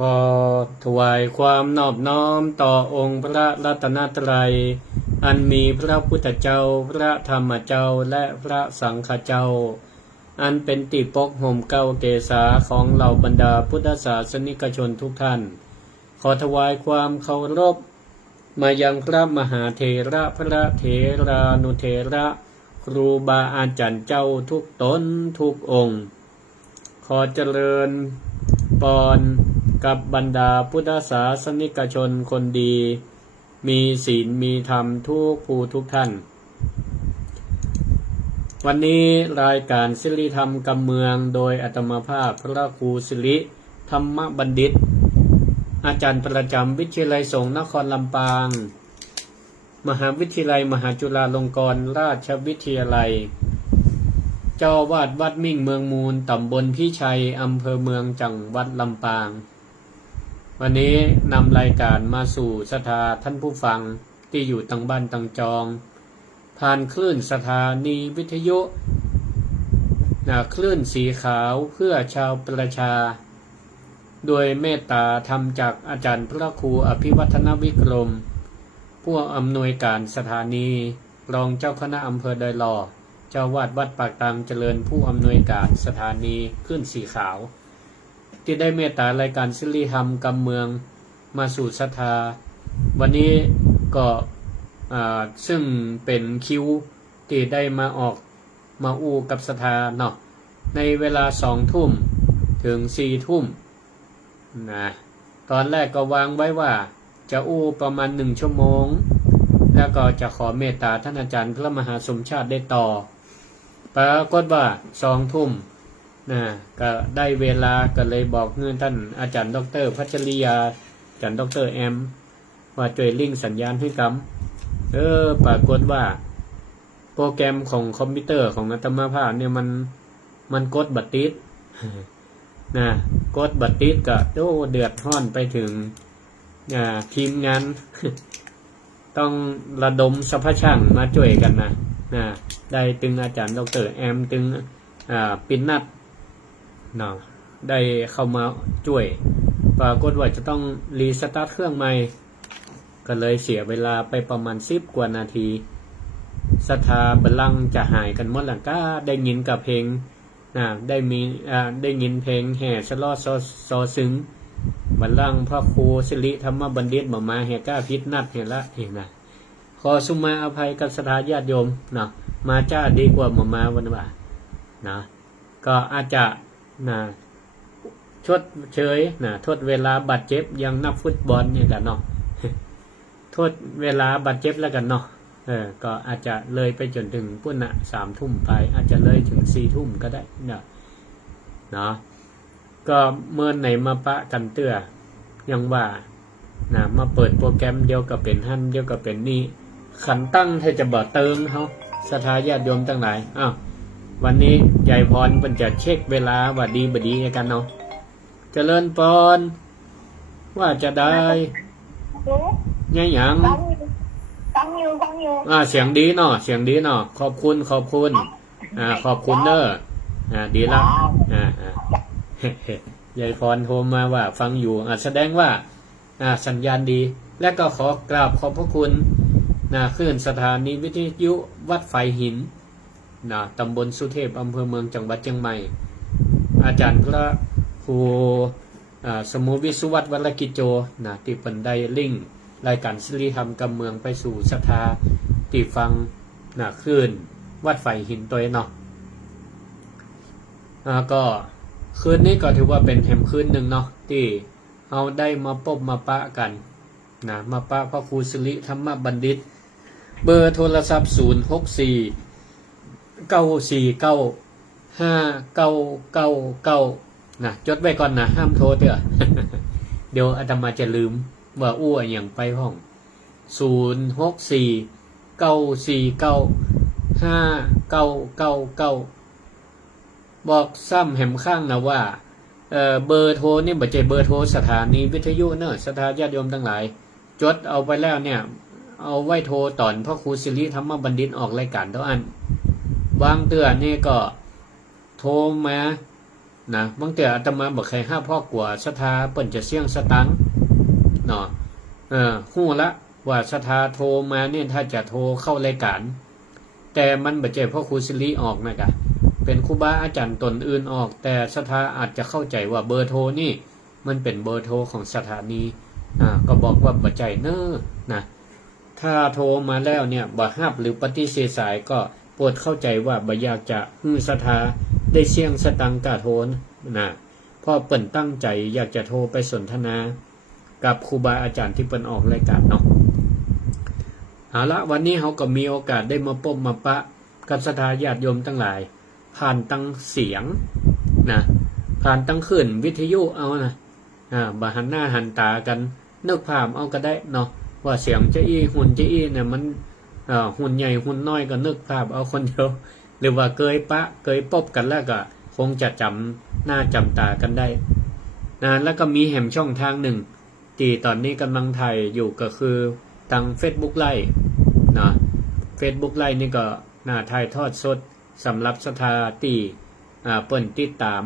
ขอถวายความนอบน้อมต่อองค์พระรัตนตรัยอันมีพระพุทธเจ้าพระธรรมเจ้าและพระสังฆเจ้าอันเป็นติปกห่มเกล้าเกษาของเหล่าบรรดาพุทธศาสนิกชนทุกท่านขอถวายความเคารพมายังพระมหาเถระพระเถรานุเถระครูบาอาจารย์เจ้าทุกตนทุกองค์ขอเจริญปอนกับบรรดาพุทธศาสนิกชนคนดีมีศีลมีธรรมทุกผู้ทุกท่านวันนี้รายการศิริธรรมกำเมืองโดยอาตมาภาพพระครูศิริธรรมบัณฑิตอาจารย์ประจำวิทยาลัยสงฆ์นครลำปางมหาวิทยาลัยมหาจุฬาลงกรณราชวิทยาลัยเจ้าอาวาสวัดมิ่งเมืองมูลตำบลพิชัยอำเภอเมืองจังหวัดลำปางวันนี้นำรายการมาสู่สถาท่านผู้ฟังที่อยู่ต่างบ้านต่างจองผ่านคลื่นสถานีวิทยุคลื่นสีขาวเพื่อชาวประชาโดยเมตตาธรรมจากอาจารย์พระครูอภิวัฒนวิกรมผู้อำนวยการสถานีรองเจ้าคณะอำเภอดอยหล่อเจ้าวาดวัดปากตางเจริญผู้อำนวยการสถานีคลื่นสีขาวที่ได้เมตตารายการศิริธรรมกำเมืองมาสู่ศรัทธาวันนี้ก็ซึ่งเป็นคิวที่ได้มาออกมาอู้กับศรัทธาเนาะในเวลา2 ทุ่มถึง4 ทุ่มนะตอนแรกก็วางไว้ว่าจะอู้ประมาณ1 ชั่วโมงแล้วก็จะขอเมตตาท่านอาจารย์พระมหาสมชาติได้ต่อปรากฏว่า2 ทุ่มนะก็ได้เวลาก็เลยบอกเงื่อนท่านอาจารย์ดร.พัชริยาอาจารย์ดร.แอมว่าช่วยลิงก์สัญญาณให้กำปรากฏว่าโปรแกรมของคอมพิวเตอร์ของอาตมาภาพเนี่ยมันกดบัตรติดนะกดบัตรติดก็เดือดร้อนไปถึงทีมงาน ต้องระดมสรรพช่างมาช่วยกันนะได้ตึงอาจารย์ดร.แอมตึงปินนัดเนาะได้เข้ามาช่วยปรากฏว่าจะต้องรีสตาร์ทเครื่องใหม่ก็เลยเสียเวลาไปประมาณ10 กว่านาทีศรัทธาบัลลังก์จะหายกันหมดหลังก็ได้ยินกับเพลงได้ยินเพลงแห่สลอซอซึ้งบัลลังก์พระครูศิริธรรมบัณฑิตมาแห่ก้าพิษนัดเห็นละเห็นนะขอสุมาอภัยกับศรัทธาญาติโยมเนาะมาจ้าดีกว่ามาวันว่านะก็อาจจะชดเชยทดเวลาบาดเจ็บยังนักฟุตบอลเนี่ยกันเนาะทดเวลาบาดเจ็บแล้วกันเนาะก็อาจจะเลยไปจนถึงพุ่น3 ทุ่มไปอาจจะเลยถึง4 ทุ่มก็ได้เนาะก็เมื่อไหนมาปะกันเตื้อยังว่ามาเปิดโปรแกรมเดียวกับเป็นหั่นเดียวกับเป็นนี่ขันตั้งให้จะบ่เติมเขาศรัทธาญาติโยมทั้งหลายวันนี้ยายพรมันจะเช็คเวลาว่าดีบ่ดีกันเนาะเจริญพรว่าจะได้ยังฟังอยู่เสียงดีเนาะเสียงดีเนาะขอบคุณขอบคุณเด้อดีละยายพรโทรมาว่าฟังอยู่แสดงว่าสัญญาณดีและก็ขอกราบขอบพระคุณคลื่นสถานีวิทยุวัดไฟหินตำบลสุเทพอำเภอเมืองจังหวัดเชียงใหม่อาจารย์พระครูสมุวิสุวัตวัลกิจโจที่เป็นได้ลิงก์รายการศิริธรรมกำเมืองไปสู่ศรัทธาที่ฟังคลื่นวัดไฟหินตัวเนาะก็คืนนี้ก็ถือว่าเป็นแหมคืนหนึ่งเนาะที่เอาได้มาพบมาปะกันมาปะพระครูศิริธรรมบัณฑิตเบอร์โทรศัพท์064-949-5999จดไว้ก่อนห้ามโทรเถอะ เดี๋ยวอาตมาจะลืมว่าอ้วอย่างไปห้อง064-949-5999บอกซ้ำแหมข้างว่าเบอร์โทรนี่บ่ใช่เบอร์โทรสถานีวิทยุเนอะสถาญาติโยมทั้งหลายจดเอาไปแล้วเนี่ยเอาไว้โทรตอนพระครูศิริธรรมบัณฑิตออกรายการเท่าอันบางเตือนนี่ก็โทรมา นะบางเทื่ออาตมาบ่เคยห้าพ่อกว่าศรัทธาเปิ้นจะเสี่ยงสตังค์เนาะฮู้ละว่าศรัทธาโทรมาเนี่ยถ้าจะโทรเข้ารายการแต่มันบ่ใช่พ่อครูสิริออกนะกะเป็นครูบาอาจารย์ตนอื่นออกแต่ศรัทธาอาจจะเข้าใจว่าเบอร์โทรนี่มันเป็นเบอร์โทรของสถานีก็บอกว่าบ่ใจเน้อนะถ้าโทรมาแล้วเนี่ยบ่รับหรือปฏิเสธสายก็โปรดเข้าใจว่าบ่อยากจะฮื้อศรัทธาได้เสี่ยงสตังค์กะโทรนะเพราะเปิ้นตั้งใจอยากจะโทรไปสนทนากับครูบาอาจารย์ที่เปิ้นออกรายการเนาะเอาละวันนี้เราก็มีโอกาสได้มาพบมาปะกับศรัทธาญาติโยมทั้งหลายผ่านตั้งเสียงนะผ่านตั้งขึ้นวิทยุเอานะบ่หันหน้าหันตากันนึกภาพเอาก็ได้เนาะว่าเสียงจะอี้หุ่นจะอี้เนี่ยมันหุ่นใหญ่หุ่นน้อยก็นึกภาพเอาคนเดียวหรือว่าเกยปะเกยปบกันแล้วก็คงจะจำหน้าจำตากันได้นะแล้วก็มีแหมช่องทางหนึ่งที่ตอนนี้กำลังถ่ายอยู่ก็คือทาง Facebook Live นะ Facebook Live นี่ก็ถ่ายทอดสดสำหรับศรัทธาที่เปิ้นติดตาม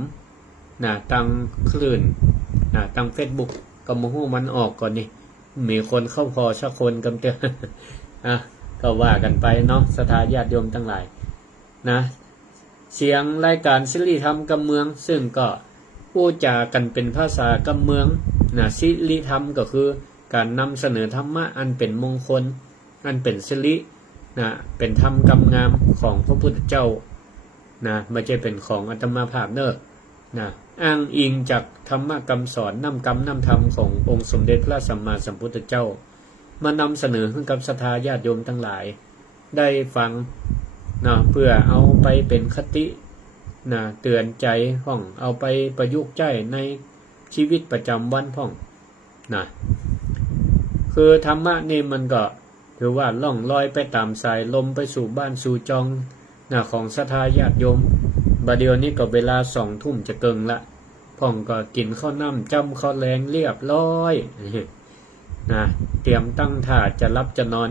ทางคลื่นทาง Facebook ก็บ่ฮู้มันออกก่อนนี่มีคนเข้าพอสักคนกำเตือนก็ว่ากันไปเนาะศรัทธาญาติโยมทั้งหลายนะเสียงรายการศิริธรรมกำเมืองซึ่งก็พูดจากันเป็นภาษากำเมืองศิริธรรมก็คือการนำเสนอธรรมะอันเป็นมงคลอันเป็นศิริเป็นธรรมกำงามของพระพุทธเจ้าไม่ใช่เป็นของอาตมาภาพเนอะอ้างอิงจากธรรมะคำสอนนำกรรมนำธรรมขององค์สมเด็จพระสัมมาสัมพุทธเจ้ามานำเสนอให้กับศรัทธาญาติโยมทั้งหลายได้ฟังเพื่อเอาไปเป็นคติเตือนใจพ่องเอาไปประยุกต์ใช้ในชีวิตประจำวันพ่องคือธรรมะนี่มันก็ถือว่าล่องลอยไปตามสายลมไปสู่บ้านสู่จองของศรัทธาญาติโยมบัดเดี๋ยวนี้ก็เวลา20 ทุ่มจะเกิงละพ่องก็กินข้าวน้ำจำข้าวแรงเรียบร้อยเตรียมตั้งท่าจะรับจะนอน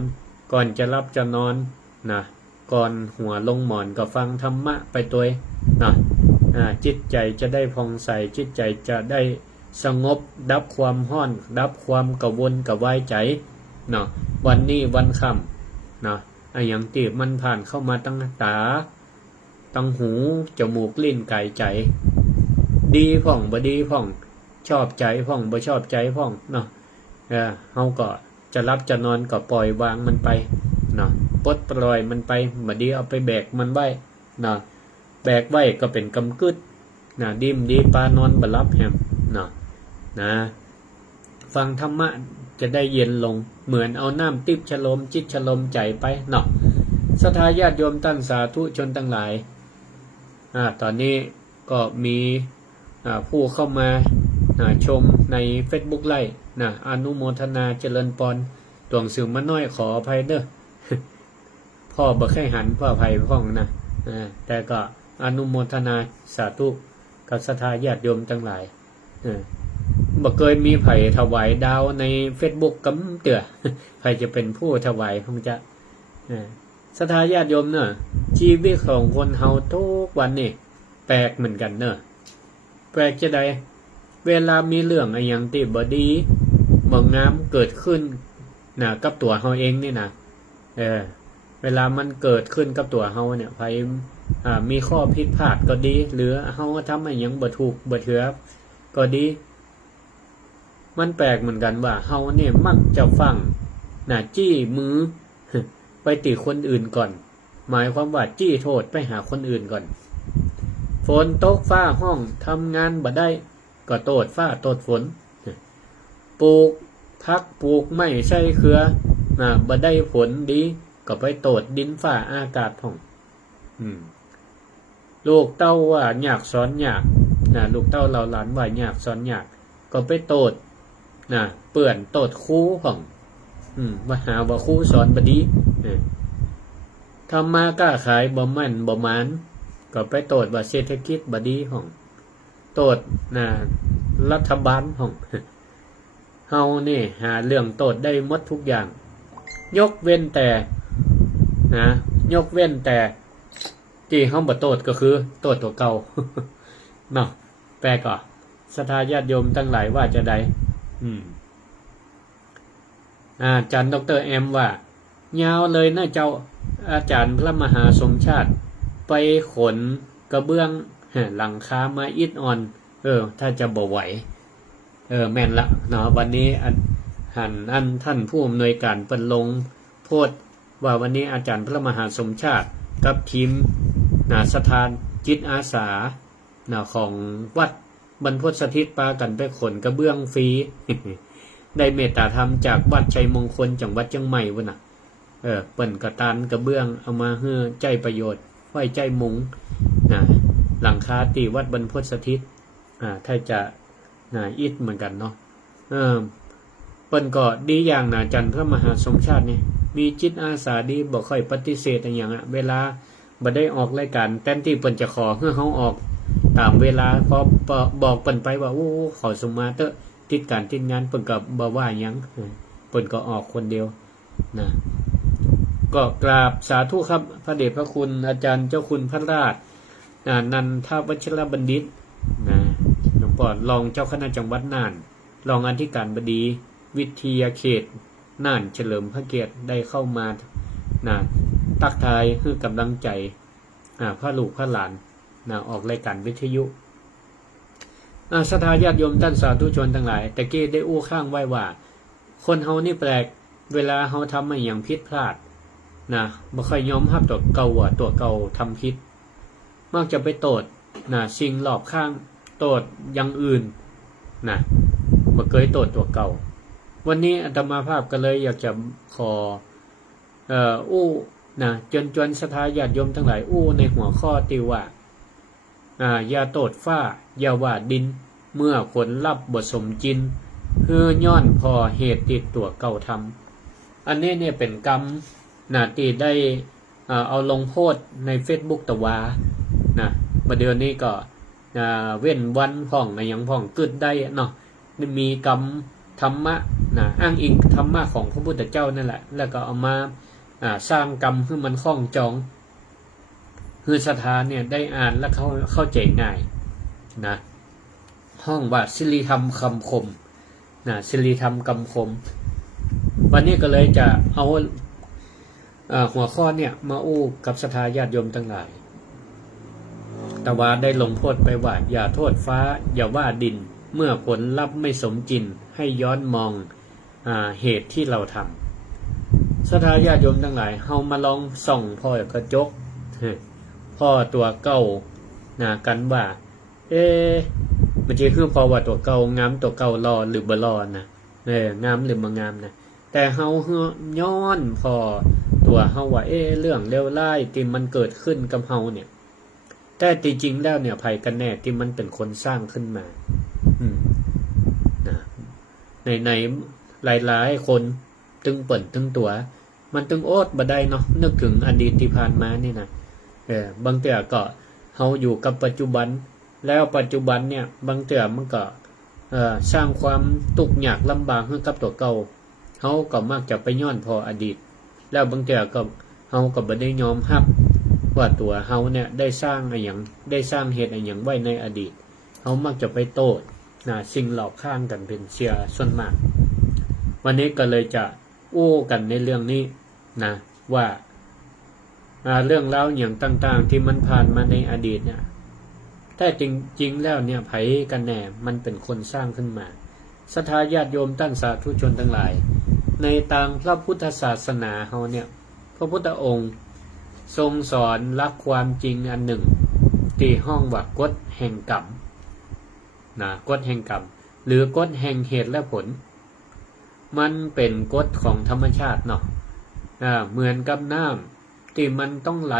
ก่อนจะรับจะนอนก่อนหัวลงหมอนก็ฟังธรรมะไปตัวจิตใจจะได้ผ่องใสจิตใจจะได้สงบดับความห้อนดับความกระวนกระวายใจวันนี้วันค่ำอย่างที่มันผ่านเข้ามาตั้งตาตั้งหูจมูกลิ้นกายใจดีพ่องบ่ดีพ่องชอบใจพ่องบ่ชอบใจพ่องเฮาก็จะรับจะนอนก็ปล่อยวางมันไปปลดปล่อยมันไปบ่ดีเอาไปแบกมันไว้แบกไว้ก็เป็นกำกึดดิ้มดีปานอนบ่หลับแฮมฟังธรรมะจะได้เย็นลงเหมือนเอาน้ำติ๊บฉลมจิตฉลมใจไปศรัทธาญาติโยมตั้งสาธุชนทั้งหลายตอนนี้ก็มีผู้เข้ามาชมใน Facebook Live อนุโมทนาเจริญพรตวงสื่อมาน้อยขออภัยเด้อ พ่อบ่เคยหันพ่ออภัยพ้องแต่ก็อนุโมทนาสาธุกับศรัทธาญาติโยมทั้งหลายบ่เคยมีไผถวายดาวใน Facebook กำเตือ ใครจะเป็นผู้ถวายคงจะศรัทธาญาติโยมเนอะชีวิตของคนเฮาทุกวันนี่แปลกเหมือนกันเนอะแปลกจะได้เวลามีเรื่องอะไรอย่างที่บ่ดีบ่งามเกิดขึ้นกับตัวเฮาเองนี่เวลามันเกิดขึ้นกับตัวเฮาเนี่ยไผมีข้อผิดพลาดก็ดีหรือเฮาทำอะไรหยังบ่ถูกบ่เถือก็ดีมันแปลกเหมือนกันว่าเฮาเนี่ยมักจะฟังจี้มือไปติคนอื่นก่อนหมายความว่าจี้โทษไปหาคนอื่นก่อนฝนตกฟ้าห้องทำงานบ่ได้ก็โทษฟ้าโทษฝนปลูกพักปลูกไม่ใช่เครือบ่ได้ผลดีก็ไปโทษดินฟ้าอากาศพ่องลูกเต้าว่ายากสอนยากลูกเต้าเราหลานว่ายากสอนยากก็ไปโทษเปื่อนโทษครูพ่องว่าหาว่าครูสอนบ่ดีทำมาค้าขายบ่มั่นบ่หมานก็ไปโทษว่าเศรษฐกิจบ่ดีพ่องโทษรัฐบาลพ่องเฮานี่หาเรื่องโทษได้หมดทุกอย่างยกเว้นแต่ยกเว้นแต่ที่เฮาบ่โทษก็คือโทษตัวเก่า แปลก็ศรัทธาญาติโยมทั้งหลายว่าจะใดอาจารย์ดร.แอมว่ายาวเลยนะเจ้าอาจารย์พระมหาสมชาติไปขนกระเบื้องหลังคามาอิดออนถ้าจะบ่ไหวแม่นละเนาะวันนี้ท่านผู้อำนวยการเปิ่นลงโพสต์ว่าวันนี้อาจารย์พระมหาสมชาติกับทีมสถานจิตอาสาของวัดบรรพตสถิตปากันไปขนกระเบื้องฟรี ได้เมตตาธรรมจากวัดชัยมงคลจังหวัดเชียงใหม่วะน่ะเปิ่นกระตานกระเบื้องเอามาเฮือใจประโยชน์ไว้ใจมุงหลังคาตีวัดบรรพตสถิตถ้าจะอิดเหมือนกันเนาะเปิ้นก็ดีอย่างนะจันพระมหาสมชาตินี่มีจิตอาสาดีบ่ค่อยปฏิเสธอย่างเวลาบ่ได้ออกรายการแทนที่เปิ้นจะขอเฮือเฮาออกตามเวลาพอบอกเปิ้นไปว่าโอ้ขอสมมาเตอะติดการติดงานเปิ้นก็บ่ว่าหยังเปิ้นก็ออกคนเดียวนะก็กราบสาธุครับพระเดชพระคุณอาจารย์เจ้าคุณพระราชนันทวัชรบัณฑิตหลวงพ่อรองเจ้าคณะจังหวัดน่านรองอธิการบดีวิทยาเขตน่านเฉลิมพระเกียรติได้เข้ามาตักทายคือกำลังใจพระลูกพระหลานออกรายการวิทยุศรัทธาญาติโยมท่านสาธุชนทั้งหลายแต่กี้ได้อู้ข้างไว้ว่าคนเฮานี่แปลกเวลาเฮาทำอะไรอย่างผิดพลาดบ่ค่อยยอมรับตัวเก่าว่าตัวเก่าทำผิดมักจะไปโทษสิ่งรอบข้างโทษอย่างอื่นบ่เคยโทษตัวเก่าวันนี้อาตมาภาพก็เลยอยากจะขอจวนศรัทธาญาติโยมทั้งหลายในหัวข้อที่ว่าอย่าโทษฟ้าอย่าว่าดินเมื่อผลลัพธ์บ่สมจริงคือย้อนพอเหตุติดตัวเก่าทำอันนี้เนี่ยเป็นกรรมที่ได้เอาลงโพสต์ใน Facebook ตะวาประเดี๋ยวนี้ก็เว้นวันพ่องอย่างพ่องกึดได้เนาะมีกรรมธรรมะอ้างอิงธรรมะของพระพุทธเจ้านั่นแหละแล้วก็เอามาสร้างกรรมให้มันคล้องจองคือศรัทธาเนี่ยได้อ่านแล้วเข้าใจง่ายห้องว่าศิริธรรมคำคมศิริธรรมคำคมวันนี้ก็เลยจะเอาหัวข้อเนี่ยมากับศรัทธาญาติโยมทั้งหลายแต่ว่าได้ลงโทษไปว่าอย่าโทษฟ้าอย่าว่าดินเมื่อผลลัพธ์ไม่สมจริงให้ย้อนมองเหตุที่เราทำศรัทธาญาติโยมทั้งหลายเฮามาลองส่องพ่อกระจกพ่อตัวเก่ากันว่ามันจะคือพอว่าตัวเก่างามตัวเก่ารอหรือบ่รองามหรือบ่งามแต่เฮาย้อนพอตัวเฮาว่าเรื่องเลวร้ายที่มันเกิดขึ้นกับเฮาเนี่ยแต่จริงๆแล้วเนี่ยไผกันแน่ที่มันเป็นคนสร้างขึ้นมาในหลายๆคนตึงเปิ่นตึงตัวมันตึงโอดบ่ได้เนาะนึกถึงอดีตที่ผ่านมานี่บางเทื่อก็เฮาอยู่กับปัจจุบันแล้วปัจจุบันเนี่ยบางเทื่อมันก็สร้างความทุกข์ยากลำบากให้กับตัวเก่าเฮาก็มักจะไปย้อนพออดีตแล้วบางเทื่อก็เฮาก็บ่ได้ยอมรับว่าตัวเฮาเนี่ยได้สร้างอะไรอย่างได้สร้างเหตุอะไรอย่างไว้ในอดีตเฮามักจะไปโทษสิ่งรอบข้างกันเป็นเสียส่วนมากวันนี้ก็เลยจะกันในเรื่องนี้ว่าเรื่องราวอย่างต่างๆที่มันผ่านมาในอดีตเนี่ยแต่จริงๆแล้วเนี่ยไผกันแน่มันเป็นคนสร้างขึ้นมาศรัทธาญาติโยมท่านสาธุชนทั้งหลายในทางพระพุทธศาสนาเฮาเนี่ยพระพุทธองค์ทรงสอนหลักความจริงอันหนึ่งที่ห้องว่ากฎแห่งกรรมกฎแห่งกรรมหรือกฎแห่งเหตุและผลมันเป็นกฎของธรรมชาติเนาะเหมือนกับน้ำที่มันต้องไหล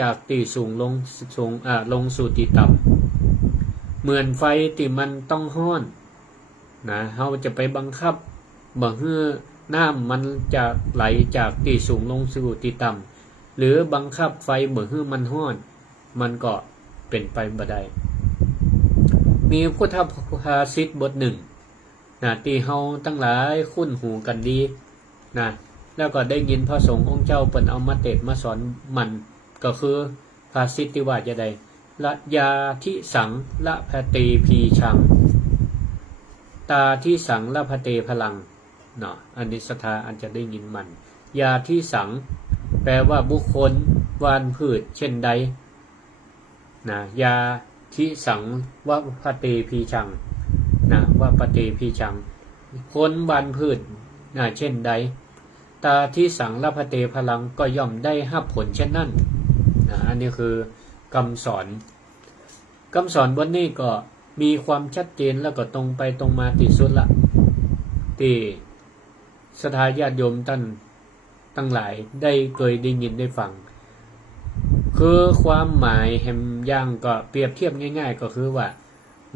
จากที่สูงลงสู่ที่ต่ำเหมือนไฟที่มันต้องร้อนเราจะไปบังคับบ่ให้น้ำมันจะไหลจากที่สูงลงสู่ที่ต่ำหรือบังคับไฟบ่ให้มันร้อนมันก็เป็นไปบ่ได้มีพุทธภาษิตบทหนึ่งที่เฮาทั้งหลายคุ้นหูกันดีแล้วก็ได้ยินพระสงฆ์องค์เจ้าเปิ้นเอามาเทศน์มาสอนมันก็คือภาษิตที่ว่าจะได้ ละยาทิสังละพเตพีชังตาที่สังละพเตพลังเนาะอันนี้ศรัทธาอาจจะได้ยินมันยาที่สังแปลว่าบุคคลวานพืชเช่นใดนะยาทิสังวะพเตพีชังนะวะพเตพีชังคนวานพืชนะเช่นใดตาที่สังละพเตพลังก็ย่อมได้รับผลเช่นนั้นนะอันนี้คือคำสอนบนนี้ก็มีความชัดเจนแล้วก็ตรงไปตรงมาที่สุดละที่ศรัทธาญาติโยมตั้งหลายได้เคยได้ยินได้ฟังคือความหมายแห่งย่างก็เปรียบเทียบง่ายๆก็คือว่า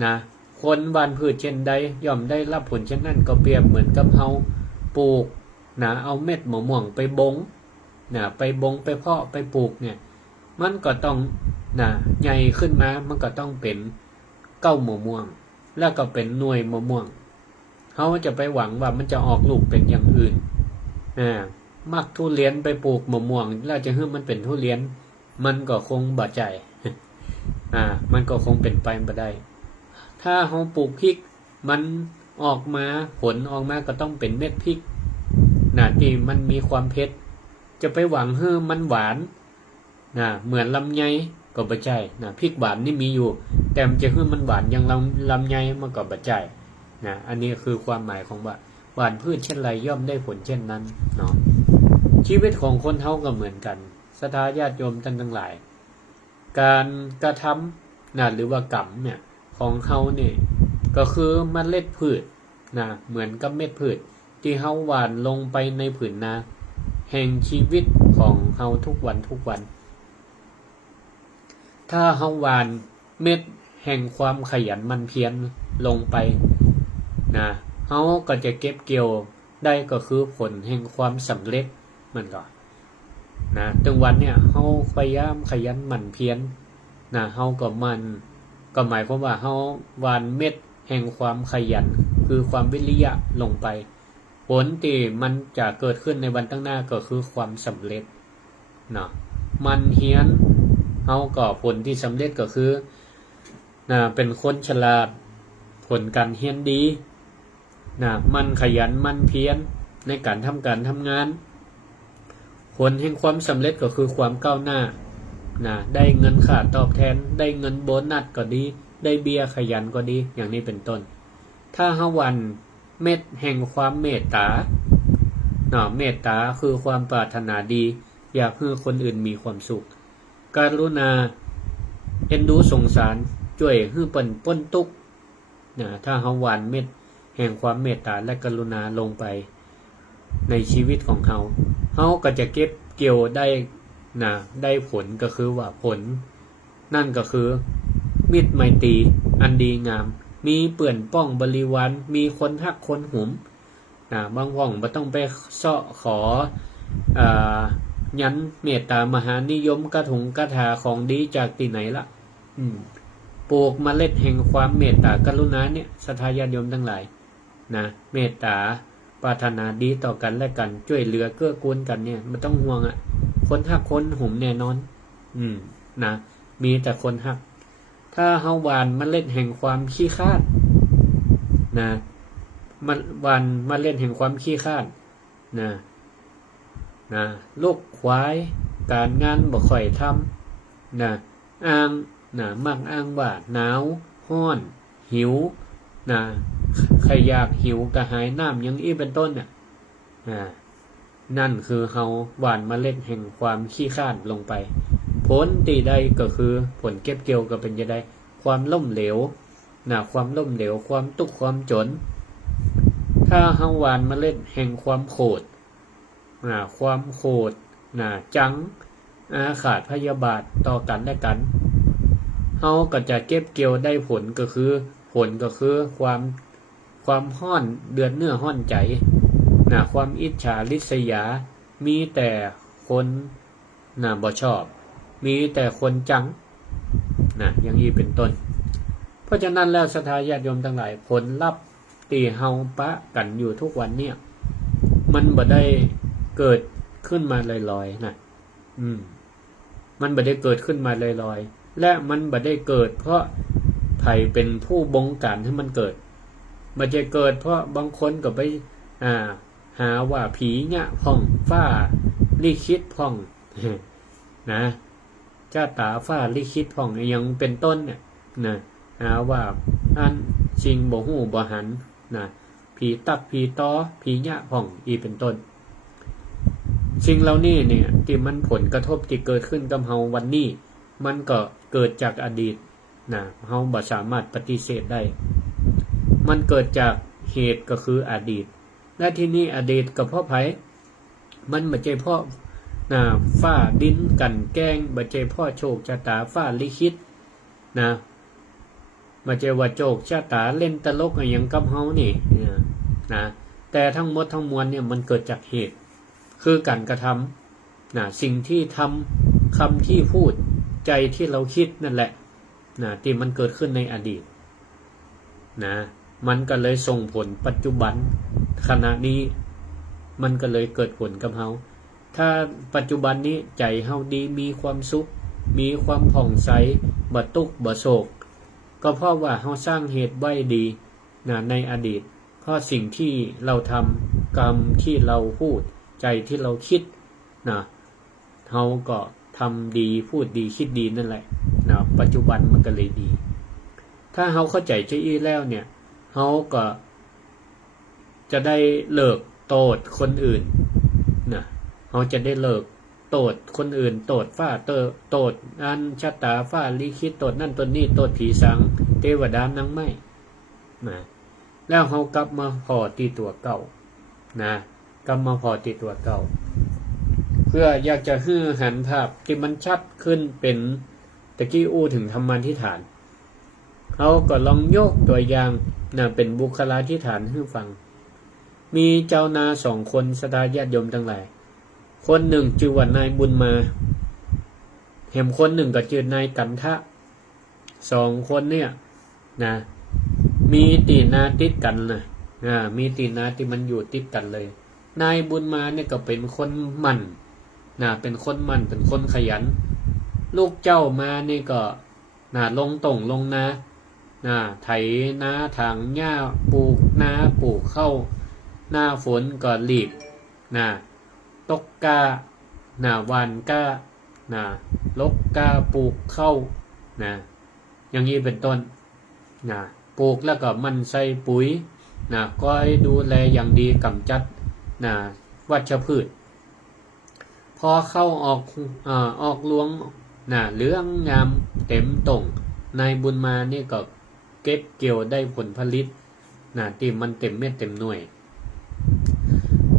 นะคนหว่านพืชเช่นใดย่อมได้รับผลเช่นนั้นก็เปรียบเหมือนกับเฮาปลูกนะเอาเม็ดมะม่วงไปบงนะไปบงไปเพาะไปปลูกเนี่ยมันก็ต้องนะใหญ่ขึ้นมามันก็ต้องเป็นเก้ามะม่วงแล้วก็เป็นหน่วยมะม่วงเขาจะไปหวังว่ามันจะออกลูกเป็นอย่างอื่นมักทุเรียนไปปลูกมะม่วงแล้วจะให้มันเป็นทุเรียนมันก็คงบ่ใจ มันก็คงเป็นไปบ่ได้ถ้าเขาปลูกพริกมันออกมาผลออกมาก็ต้องเป็นเม็ดพริกนะที่มันมีความเผ็ดจะไปหวังให้มันหวานนะเหมือนลำไยก็บ่ใจนะพริกหวานนี่มีอยู่แต่มันจะให้มันหวานอย่างลำไยมันก็บ่ใจนะอันนี้คือความหมายของว่าหวานพืชเช่นไรย่อมได้ผลเช่นนั้นเนาะชีวิตของคนเฮาก็เหมือนกันศรัทธาญาติโยมท่านทั้งหลายการกระทำนะหรือว่ากรรมเนี่ยของเฮาเนี่ยก็คือเมล็ดพืชนะเหมือนกับเม็ดพืชที่เฮาหว่านลงไปในผืนนาแห่งชีวิตของเฮาทุกวันถ้าเฮาหว่านเม็ดแห่งความขยันหมั่นเพียรลงไปนะเฮาก็จะเก็บเกี่ยวได้ก็คือผลแห่งความสำเร็จมันก็นะถึงวันเนี่ยเฮาพยายามขยันหมั่นเพียรนะเฮาก็หมายความว่าเฮาหว่านเม็ดแห่งความขยันคือความวิริยะลงไปผลที่มันจะเกิดขึ้นในวันข้างหน้าก็คือความสำเร็จเนาะมันเฮียนเฮาก็ผลที่สำเร็จก็คือนะเป็นคนฉลาดผลการเฮียนดีนะมันขยันมันเพียรในการทำงานผลแห่งความสำเร็จก็คือความก้าวหน้านะได้เงินค่าตอบแทนได้เงินโบนัสก็ดีได้เบี้ยขยันก็ดีอย่างนี้เป็นต้นถ้าเฮาหว่านเม็ดแห่งความเมตตาเมตตาคือความปรารถนาดีอยากให้คนอื่นมีความสุขกรุณาเอ็นดูสงสารช่วยให้เปิ้นพ้นทุกข์ถ้าเฮาหว่านเม็ดแห่งความเมตตาและกรุณาลงไปในชีวิตของเฮาก็จะเก็บเกี่ยวได้ผลก็คือว่าผลนั่นก็คือมิตรไมตรีอันดีงามมีเปื่อนป้องบริวารมีคนฮักคนหุมบางว่องบ่ต้องไปเสาะขอยันเมตตามหานิยมกระถุงกระถาของดีจากที่ไหนละปลูกเมล็ดแห่งความเมตตากรุณาเนี่ยศรัทธาญาติโยมทั้งหลายนะเมตตาปรารถนาดีต่อกันและกันช่วยเหลือเกื้อกูลกันเนี่ยไม่ต้องห่วงคนฮักคนหุมแน่นอนนะมีแต่คนฮักถ้าเฮาหว่านเมล็ดแห่งความขี้คร้านนะมันหว่านเมล็ดแห่งความขี้คร้านนะลูกควายการงานบ่ค่อยทำอ้างมักอ้างว่าหนาวร้อนหิวใครอยากหิวกระหายน้ำอย่างนี้เป็นต้นนั่นคือเฮาหว่านเมล็ดแห่งความขี้คร้านลงไปผลที่ได้ก็คือผลเก็บเกี่ยวก็เป็นจะได้ความล้มเหลวความล้มเหลวความทุกข์ความจนถ้าเฮาหว่านเมล็ดแห่งความโกรธความโกรธจังอาฆาตพยาบาทต่อกันและกันเฮาก็จะเก็บเกี่ยวได้ผลก็คือความห้อนเดือดเนื้อห้อนใจความอิจฉาริษยามีแต่คนบ่ชอบมีแต่คนจังอย่างนี้เป็นต้นเพราะฉะนั้นแล้วศรัทธาญาติโยมทั้งหลายผลลัพธ์ที่เฮาปะกันอยู่ทุกวันเนี่ยมันบ่ได้เกิดขึ้นมาลอยๆมันบ่ได้เกิดขึ้นมาลอยๆ และมันบ่ได้เกิดเพราะไผเป็นผู้บงการให้มันเกิดบ่จะเกิดเพราะบางคนก็ไปหาว่าผีเนี่ยพ่องฟ้าลิขิตพ่อง นะชะตาฟ้าลิขิตพ่องยังเป็นต้นเนี่ยนะหาว่าอันสิ่งบ่ฮู้บ่หันนะผีตักผีตอผีเนี่ยพ่องอีเป็นต้นสิ่งเหล่านี้เนี่ยที่มันผลกระทบที่เกิดขึ้นกับเฮาวันนี้มันก็เกิดจากอดีตนะเฮาบ่สามารถปฏิเสธได้มันเกิดจากเหตุก็คืออดีตและที่นี่อดีตก็เพราะไผมันบ่ใช่เพราะฟ้าดินกันแกล้งบ่ใช่เพราะโชคชะตาฟ้าลิขิตนะบ่ใช่ว่าโชคชะตาเล่นตลกอะไรอย่างกับเฮานี่นะแต่ทั้งหมดทั้งมวลเนี่ยมันเกิดจากเหตุคือการกระทำสิ่งที่ทำคำที่พูดใจที่เราคิดนั่นแหละที่มันเกิดขึ้นในอดีตมันก็เลยส่งผลปัจจุบันขณะนี้มันก็เลยเกิดผลกับเฮาถ้าปัจจุบันนี้ใจเฮาดีมีความสุขมีความผ่องใสบ่ทุกข์บ่โศกก็เพราะว่าเฮาสร้างเหตุไว้ดีในอดีตเพราะสิ่งที่เราทำกรรมที่เราพูดใจที่เราคิดเฮาก็ทำดีพูดดีคิดดีนั่นแหละปัจจุบันมันก็เลยดีถ้าเฮาเข้าใจเจ้าอี้แล้วเนี่ยเฮาก็จะได้เลิกโทษคนอื่นเฮาจะได้เลิกโทษคนอื่นโทษฟ้าโทษอันชะตาฟ้าลิขิตโทษนั่นโทษนี่โทษผีสางเทวดานางไม้แล้วเฮากลับมาพอที่ตัวเก่ากลับมาพอที่ตัวเก่าเพื่ออยากจะให้หันภาพที่มันชัดขึ้นเป็นตะกี้อู้ถึงธรรมาธิฐานเขาก็ลองยกตัวอย่างเป็นบุคลาธิฐานให้ฟังมีเจ้านา2คนศรัทธาญาติโยมทั้งหลายคนหนึ่งชื่อว่านายบุญมาแถมคนหนึ่งก็ชื่อนายกันทะ2คนเนี่ยมีตีนาติดกันมีตีนาที่มันอยู่ติดกันเลยนายบุญมาเนี่ยก็เป็นคนมั่นเป็นคนมั่นเป็นคนขยันลูกเจ้ามานี่ก็ลงตรงลงนาไถนาถางหญ้าปลูกนาปลูกข้าวหน้าฝนก็รีบตกกาหวานกาลกกาปลูกข้าวอย่างนี้เป็นต้นปลูกแล้วก็มันใส่ปุ๋ยก็ให้ดูแลอย่างดีกำจัดวัชพืชพอเข้าออกหลวงเหลืองงามเต็มตรงนายบุญมานี่ก็เก็บเกี่ยวได้ผลผลิตที่มันเต็มเม็ดเต็มหน่วย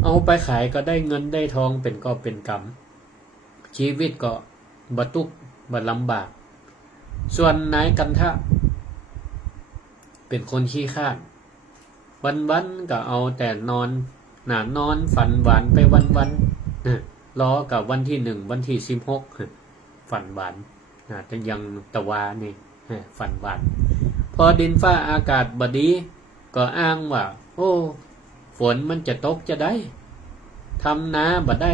เอาไปขายก็ได้เงินได้ทองเป็นก็เป็นกำชีวิตก็บ่ทุกข์บ่ลำบากส่วนนายกันทะเป็นคนขี้ข้านวันๆก็เอาแต่นอนนอนฝันหวานไปวันๆล้อกับวันที่1วันที่16ฝันหวานแต่ยังตะวานี่ฝันหวานพอดินฟ้าอากาศบ่ดีก็อ้างว่าโอ้ฝนมันจะตกจะได้ทำนาบ่ได้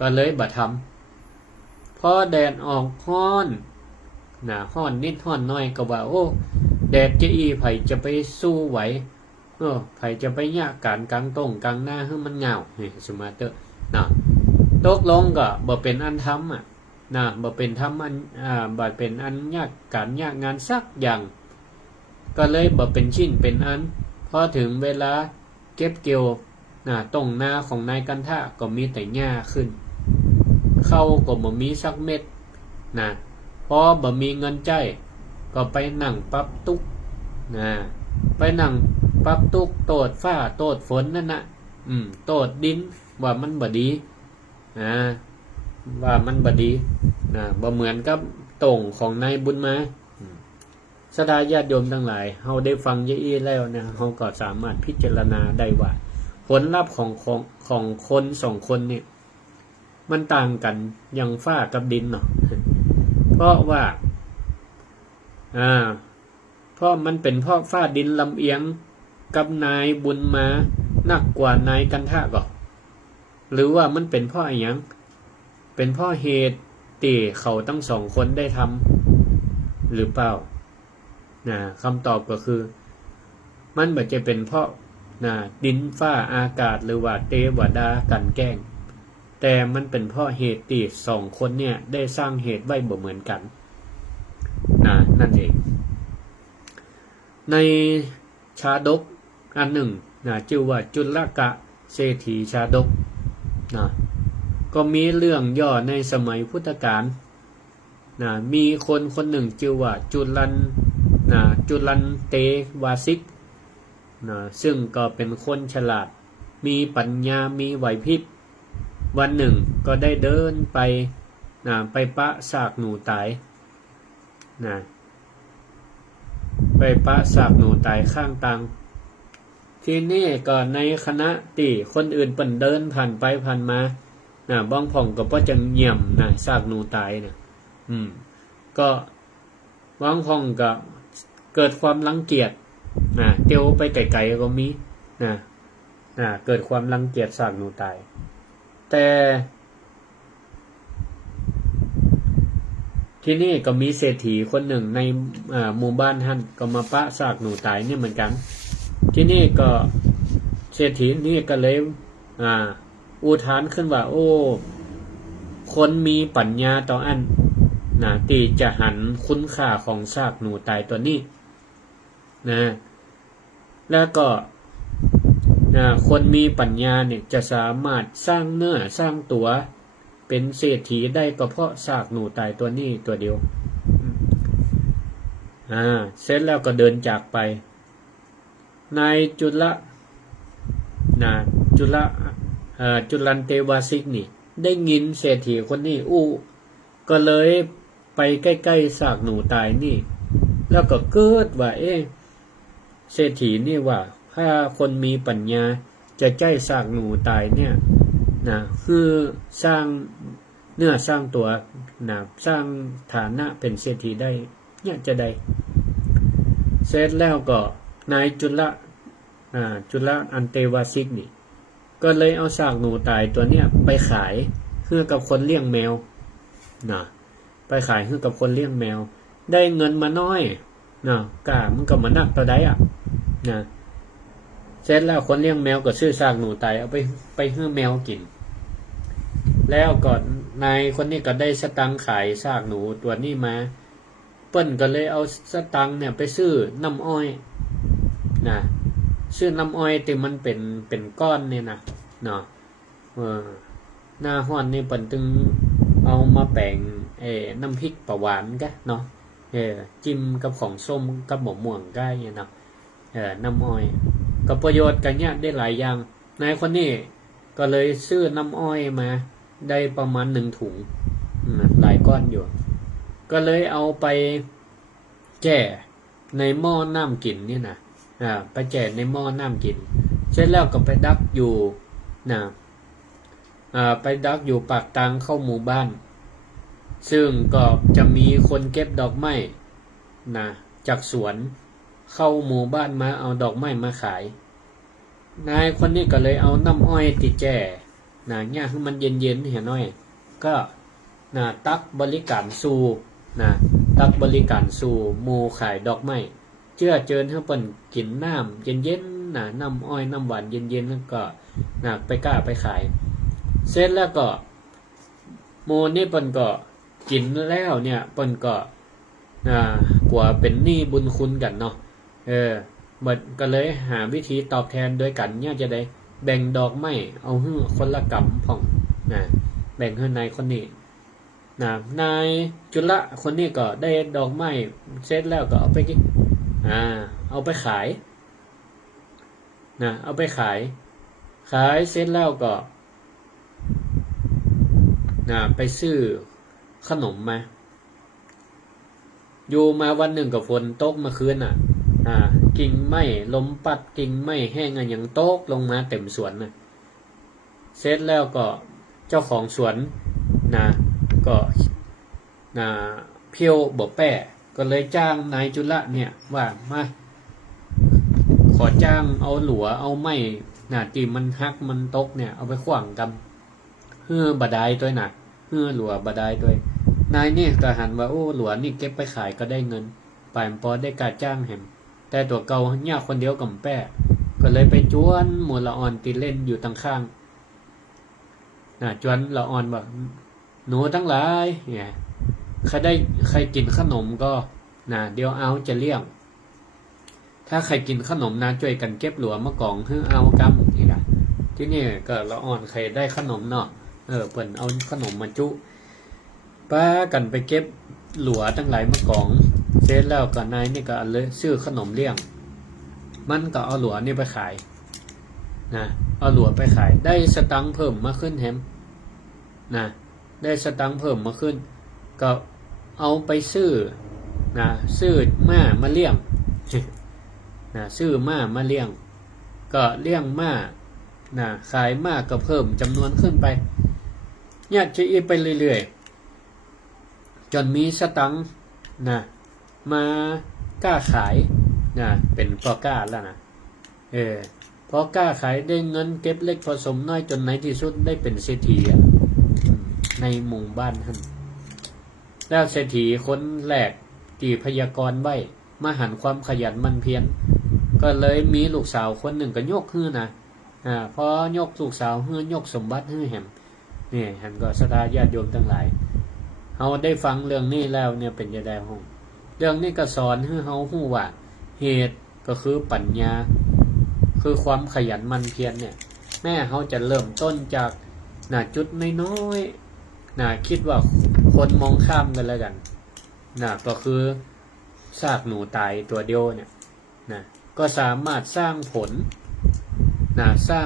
ก็เลยบ่ทำพอแดดออกฮ้อนฮ้อนนิดฮ้อนน้อยก็ว่าโอ้แดดจะอีไผจะไปสู้ไหวไผจะไปยะการกลางต้งกลางหน้าให้มันเหงาสมาเตอร์ตกลงก็บ่เป็นอันทำบ่เป็นทำอันบ่เป็นอันยากการยากงานสักอย่างก็เลยบ่เป็นชิ้นเป็นอันพอถึงเวลาเก็บเกี่ยวตรงหน้าของนายกันทะก็มีแต่หญ้าขึ้นเข้าก็บ่มีสักเม็ดพอบ่มีเงินจ่ายก็ไปนั่งปรับตุกไปนั่งปรับตุกโตดฟ้าโตดฝนนั่นโตดดินว่ามันบ่ดีว่ามันบ่ดีบ่เหมือนกับตรงของนายบุญมาศรัทธาญาติโยมทั้งหลายเฮาได้ฟังเยอะๆแล้วเฮาก็สามารถพิจารณาได้ว่าผลลัพธ์ของคน2คนเนี่ยมันต่างกันอย่างฟ้ากับดินเนาะเพราะว่าเพราะมันเป็นเพราะฟ้าดินลำเอียงกับนายบุญมานักกว่านายกันทะก็หรือว่ามันเป็นเพราะอะไรอย่างเป็นเพราะเหตุ ตีเขาทั้งสองคนได้ทำหรือเปล่าคำตอบก็คือมันบ่จะเป็นเพราะดินฟ้าอากาศหรือว่าเทวดากันแกล้งแต่มันเป็นเพราะเหตุที่สองคนเนี่ยได้สร้างเหตุไว้บ่เหมือนกันนั่นเองในชาดกอันหนึ่งชื่อว่าจุลกะเศรษฐีชาดกก็มีเรื่องย่อในสมัยพุทธกาลมีคนคนหนึ่งชื่อว่าจุลันเตวาสิกซึ่งก็เป็นคนฉลาดมีปัญญามีไหวพริบวันหนึ่งก็ได้เดินไปไปปะซากหนูตายไปปะซากหนูตายข้างทางที่นี่ก็ในคณะที่คนอื่นเปิ่นเดินผ่านไปผ่านมาบ้องผ่องก็จะเงี่ยมซากหนูตายก็บ้องผ่องก็เกิดความรังเกียจเตียวไปไกลๆก็มีเกิดความรังเกียจซากหนูตายแต่ที่นี่ก็มีเศรษฐีคนหนึ่งในหมู่บ้านท่านก็มาปะซากหนูตายเนี่ยเหมือนกันที่นี่ก็เศรษฐีนี่ก็เลยอุทานขึ้นว่าโอ้คนมีปัญญาต่ออันตีจะหันคุณค่าของซากหนูตายตัวนี้แล้วก็คนมีปัญญาเนี่ยจะสามารถสร้างเนื้อสร้างตัวเป็นเศรษฐีได้ก็เพราะซากหนูตายตัวนี้ตัวเดียวเสร็จแล้วก็เดินจากไปนายจุลันเตวาสิกนี่ได้ยินเศรษฐีคนนี้ก็เลยไปใกล้ๆซากหนูตายนี่แล้วก็เกิดว่าเศรษฐีนี่ว่าถ้าคนมีปัญญาจะใจซากหนูตายเนี่ยคือสร้างเนื้อสร้างตัวสร้างฐานะเป็นเศรษฐีได้เนี่ยจะได้เสร็จแล้วก็นายจุลอันเตวาสิกนี่ก็เลยเอาซากหนูตายตัวเนี้ยไปขายให้กับคนเลี้ยงแมวไปขายให้กับคนเลี้ยงแมวได้เงินมาน้อยกะมันก็มานักต่อได้เสร็จแล้วคนเลี้ยงแมวก็ซื้อซากหนูตายเอาไปให้แมวกินแล้วก็นายคนนี้ก็ได้สตังค์ขายซากหนูตัวนี้มาเปิ้นก็เลยเอาสตังค์เนี่ยไปซื้อน้ำอ้อยซื้อน้ำอ้อยที่มันเป็นก้อนเนี่ยหน้าห้อนนี่เปิ้นตึงเอามาแปลงน้ำพริกปลาหวานกะจิ้มกับของส้มกับหมกม่วงก็เนี่ยน้ำอ้อยก็ประโยชน์กันเนี่ยได้หลายอย่างนายคนนี้ก็เลยซื้อน้ำอ้อยมาได้ประมาณ1 ถุงหลายก้อนอยู่ก็เลยเอาไปแจ่ในหม้อน้ำกินนี่ไปแจ่ในหม้อน้ำกินเสร็จแล้วก็ไปดักอยู่ไปดักอยู่ปากทางเข้าหมู่บ้านซึ่งก็จะมีคนเก็บดอกไม้จากสวนเข้าหมู่บ้านมาเอาดอกไม้มาขายนายคนนี้ก็เลยเอาน้ำอ้อยติดแจ่เนี่ยให้มันเย็นๆเห็นหน่อยก็ตักบริการสู่ตักบริการสู่หมู่ขายดอกไม้เจือเจิญให้เปิ้นกินน้ำเย็นๆน้ำอ้อยน้ำหวานเย็นๆแล้วก็ไปกล้าไปขายเสร็จแล้วก็หมู่นี่เปิ้นก็กินแล้วเนี่ยเปิ้นก็กว่าเป็นหนี้บุญคุณกันเนาะบัดก็เลยหาวิธีตอบแทนโดยกันเนี่ยจะได้แบ่งดอกไม้เอาให้คนละกำพ่องแบ่งให้นายคนนี้นายจุลคนนี้ก็ได้ดอกไม้เสร็จแล้วก็เอาไปกินเอาไปขายเอาไปขายเสร็จแล้วก็ไปซื้อขนมมาอยู่มาวันหนึ่งกับฝนตกเมื่อคืนกิ่งไม้ลมปัดกิ่งไม้แห้งอย่างตกลงมาเต็มสวนเสร็จแล้วก็เจ้าของสวนก็เพียวบ่แป้ก็เลยจ้างนายจุลเนี่ยว่ามาขอจ้างเอาหลัวเอาไม้ที่มันหักมันตกเนี่ยเอาไปขว้างกันเฮือบดายตัวเฮือหลัวบดายตัว นายนี่ก็หันว่าโอ้หลวงนี่เก็บไปขายก็ได้เงินป่ายปอได้การจ้างแหมแต่ตัวเก่าเนี่ยคนเดียวกับแป้ก็เลยไปจวนหมูละอ่อนตีเล่นอยู่ตั้งข้างจวนละอ่อนบอกหนูทั้งหลายเนี่ยใครกินขนมก็เดี๋ยวเอาจะเลี้ยงถ้าใครกินขนมช่วยกันเก็บหลัวมะกองให้เอากำนี่นะที่นี่ก็ละอ่อนใครได้ขนมเนาะเปิ่นเอาขนมมาจุป้ากันไปเก็บหลัวทั้งหลายมะกองเสร็จแล้วก็นายนี่ก็เลยซื้อขนมเลี้ยงมันก็เอาหลัวนี่ไปขายเอาหลัวไปขายได้สตังค์เพิ่มมาขึ้นแฮมได้สตังค์เพิ่มมาขึ้นก็เอาไปซื้อม้ามาเลี้ยงซื้อม้ามาเลี้ยงก็เลี้ยงม้าขายม้าก็เพิ่มจำนวนขึ้นไปเนี่ยจะอีไปเรื่อยๆจนมีสตังค์มากล้าขายเป็นพอกล้าแล้วพอกล้าขายได้เงินเก็บเล็กผสมน้อยจนในที่สุดได้เป็นเศรษฐีในหมู่บ้านท่านแล้วเศรษฐีคนแรกที่พยากรณ์ไว้มาหันความขยันมันเพียรก็เลยมีลูกสาวคนหนึ่งก็ยกฮื้อพอยกลูกสาวฮื้อยกสมบัติฮื้อแหมนี่หันก็ศรัทธาญาติโยมทั้งหลายเฮาได้ฟังเรื่องนี้แล้วเนี่ยเป็นยังไงห้องเรื่องนี้ก็สอนให้เฮาฮู้ว่าเหตุก็คือปัญญาคือความขยันมันเพียรเนี่ยแม่เฮาจะเริ่มต้นจากจุดน้อยๆคิดว่าคนมองข้ามกันแล้วกันก็คือซากหนูตายตัวเดียวเนี่ยก็สามารถสร้างผลสร้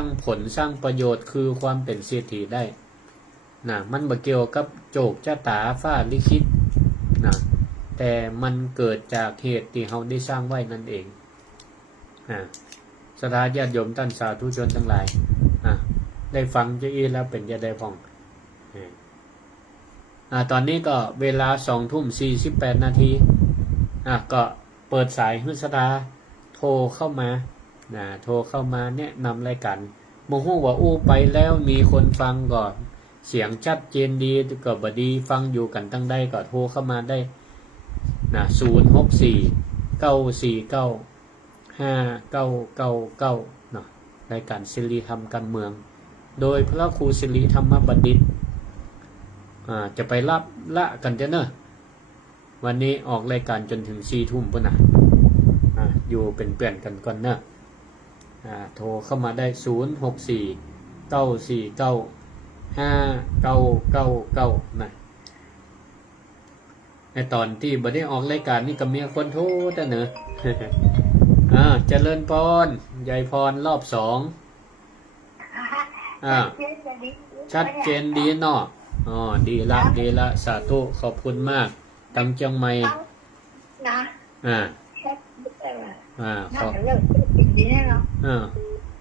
างประโยชน์คือความเป็นเศรษฐีได้มันบ่เกี่ยวกับโจกชะตาฟ้าลิขิตแต่มันเกิดจากเหตุที่เราได้สร้างไว้นั่นเองศรัทธาญาติโยมท่านสาธุชนทั้งหลายได้ฟังจะอีแล้วเป็นจะได้พ่องตอนนี้ก็เวลา 20:48 นาทีก็เปิดสายให้ศรัทธาโทรเข้ามาแนะนำรายการบ่ฮู้ว่าไปแล้วมีคนฟังก็เสียงชัดเจนดีก็บ่ดีฟังอยู่กันตั้งได้ก็โทรเข้ามาได้064-949-5999รายการศิริธรรมการเมืองโดยพระครูศิริธรรมบัณฑิตจะไปรับละกันเนอะวันนี้ออกรายการจนถึง 4 ทุ่มพุ่นอยู่เป็นเพื่อนกันก่อนเนอะโทรเข้ามาได้064-949-5999ในตอนที่บ่ได้ออกรายการนี่ก็มีคนโทรแต่เนอะเจริญพรยายพรรอบ2ชัดเจนดีเนาะดีละสาธุขอบคุณมากตั้งเชียงใหม่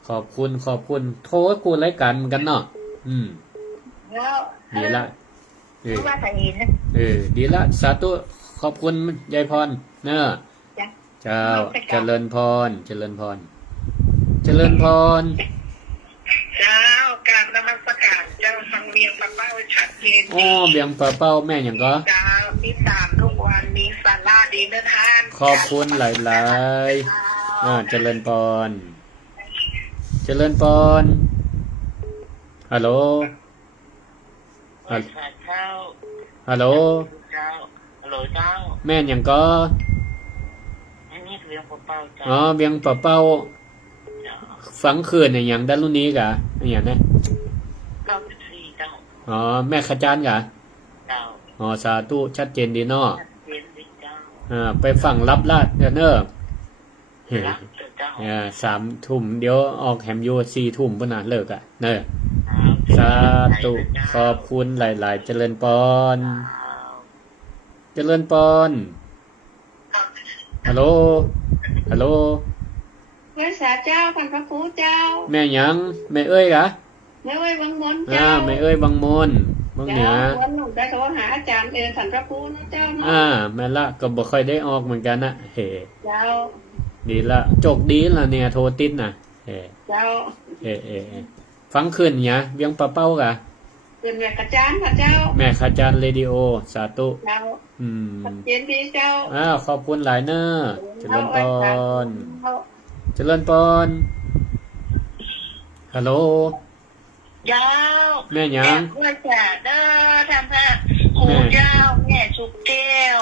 ขอบคุณโทรกูรายการเหมือนกันเนาะดีละดีละสาธุขอบคุณยายพรเนอะเจ้าเจริญพรเจ้าการนมัสการเจ้าฟังเวียงปะเป้าชัดเจนเวียงปะเป้าแม่อย่างก็เจ้ามี3ทุกวันมีศาลาดีนะท่านขอบคุณหลายๆเจริญพรฮัลโหลฮัลโหลแม่อย่างก็เวียงปะเป้าเจ้าเวียงปะเป้าฝังคืนอย่างด้านรุ่นนี้กะอย่างนี้94เจ้าแม่ขจานกะเจ้าสาธุชัดเจนดีเนาะไปฝั่งรับลาดเนอะ3 ทุ่มเดี๋ยวออกแฮมโย4 ทุ่มพุ่นน่ะเลิกเนอะสาธุขอบคุณหลายๆเจริญพรฮัลโหลแม่สาเจ้าพันพระครูเจ้าแม่หยังแม่เอ้ยกะแม่เอ้ยบางมนเจ้าแม่เอ้ยบางมนบางเหนือวันหนูได้โทรหาอาจารย์เองพันพระครูนะเจ้าแม่ละก็บ่ค่อยได้ออกเหมือนกันนะเจ้าดีละจกดีละเนี่ยโทรติดนะเจ้าฟังขึ้นเนี่ยเวียงปะเป้ากะ คืนเวกระจานพระเจ้า แม่ขาจารย์เรดิโอสาธุ เจ้า อืม เย็นดีเจ้า ขอบคุณหลายเนอเจริญพร เจ้า เจริญพรฮัลโหล เจ้า แม่หยัง แม่จ่าเด้อทำพระครูเจ้าแม่ชุกแก้ว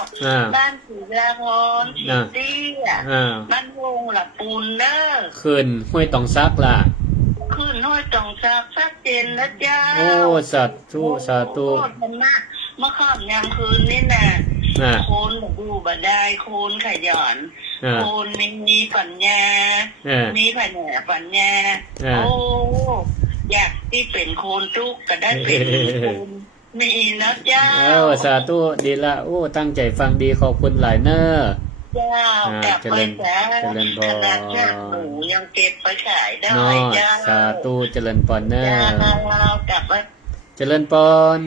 บ้านสีราพรสีเตี้ยบ้านวงหลับปูนเด้อ ขึ้นห้วยตองซักล่ะ ขึ้นห้อยตองซักชัดเจนนะเจ้า โอ้สาธุสาธุ โคตรมันมากเมื่อค่ำยามคืนนี่น่ะโคนดูบันไดโคนขยันโคนมีปัญญามีปัญญาโอ้อยากที่เป็นโคนทุกข์ก็ได้เป็นโคนมีนะเจ้าสาธุดีละโอ้ตั้งใจฟังดีขอบคุณหลายเนอ เจ้ากลับไปแล้วขนาดแค่หนูยังเก็บไปขายได้เจ้าสาธุเจริญพรเนอ เรากลับไป เจริญพร น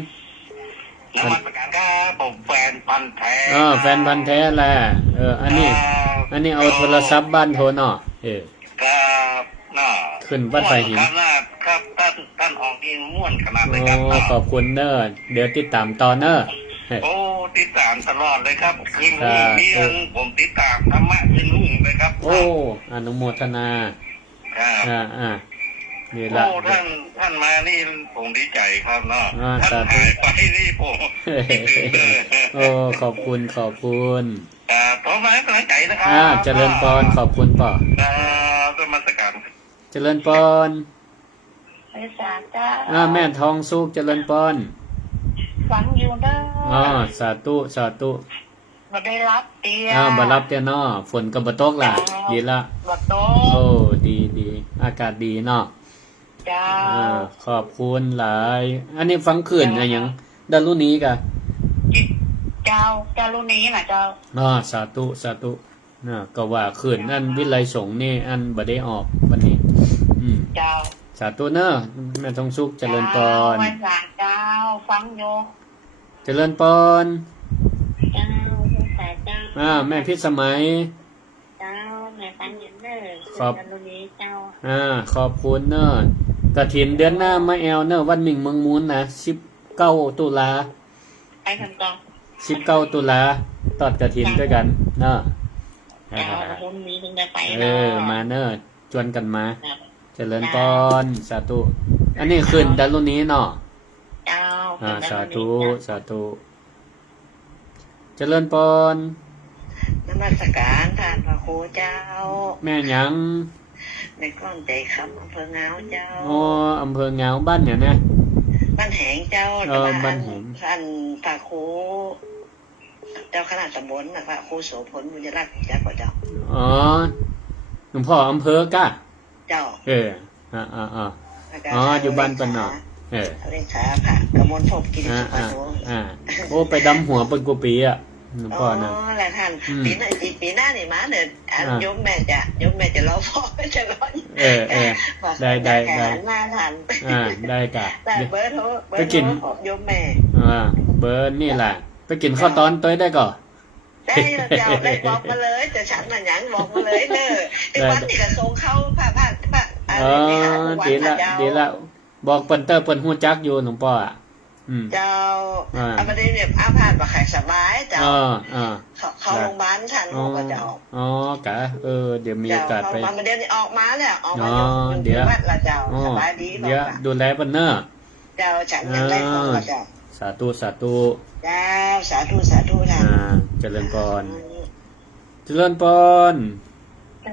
มัสการครับผมแฟนพันธุ์แท้ แฟนพันธุ์แท้แหละอันนี้เอาโทรศัพท์บ้านโทรเนาะครับน่ะขึ้นวัดไฟหินครับท่านออกที่ม่วนขนาดเลยครับขอบคุณเนอเดี๋ยวติดตามต่อเนอโอ้ติดตามตลอดเลยครับคืนนี้ผมติดตามธรรมะคืนรุ่งเลยครับโอ้อนุโมทนานี่ละท่านมานี่ผมดีใจครับเนาะท่านหายไปนี่ผมโอ้ขอบคุณผมมาให้กำลังใจนะครับเจริญพรขอบคุณป่อนมัสการเจริญพรแม่ทองสุขเจริญพรฟังอยู่เด้อสาธุบ่ได้รับเตียบ่รับเตียเนาะฝนก็บ่ตกล่ะดีละบ่ตกโอ้ดีอากาศดีเนาะจ้าขอบคุณหลายอันนี้ฟังคืนอะไรหยังดารุนี้กะเจ้ารุ่นนี้น่ะเจ้าสาธุก็ว่าคืนอันวิไลสงฆ์นี่อันบ่ได้ออกวันนี้เจ้าสาธุเนอะแม่ทองสุขเจริญพรเจ้าฟังอยู่เจริญพรเจ้าแม่พิสมัยเจ้าแม่ฟังอยู่เด้อรุ่นนี้เจ้าขอบคุณเนอะกฐินเดือนหน้ามาแอลเนอะวันหนึ่งเมืองมูลนะ19 ตุลาไปทำกอง19 ตุลาตอดกฐินด้วยกันเนอะรุ่นนี้ถึงได้ไปมาเนอะชวนกันมาเจริญพรสาธุอันนี้ขึ้นดารุนี้เนาะสาธุเจริญพรนมัสการท่านพระครูเจ้าแม่หยังในก้อนใจคำอำเภอเงาเจ้าอำเภอเงาบ้านเนี่ยนะบ้านแหงเจ้าบ้านแหงท่านพระครูเจ้าคณะตำบลพระครูโสพลบุญรัตน์เจ้าเจ้าหลวงพ่ออำเภอกะเจ้าอยู่บ้านปนเนาะเรียนขาพระกมลภพกิติสุขโโอ้ไปดำหัวเป็นกุปีอ่ะหลวงพ่อนะแล้วท่านปีหน้านี่มาเนี่ยโยมแม่จะรอพ่อจะรอได้มาทันได้กะเบอร์โทรไปกินโยมแม่เบอร์นี่แหละไปกินข้าวตอนต้อยได้ก่อได้เจ้าได้บอกมาเลยจะฉันน่ะหยังบอกมาเลยเด้อไอ้วันนี่ก็ส่งเข้าพระดีละบอกเปิ้นเตอร์เปิ้นฮู้จักอยู่หลวงพ่อเจ้าประเด็นเนี่ยผ่านบ่ขายสบายเจ้าเข้าโรงพยาบาลทันก็เจ้ากะเดี๋ยวมีโอกาสไปมาเดี๋ยวนี้ออกมาแล้วออกมาเดี๋ยววัดละเจ้าสบายดีเดี๋ยวดูแลเปิ้นเนาะเจ้าฉันยังได้ของเจ้าสาธุเจ้าสาธุท่านเจริญพร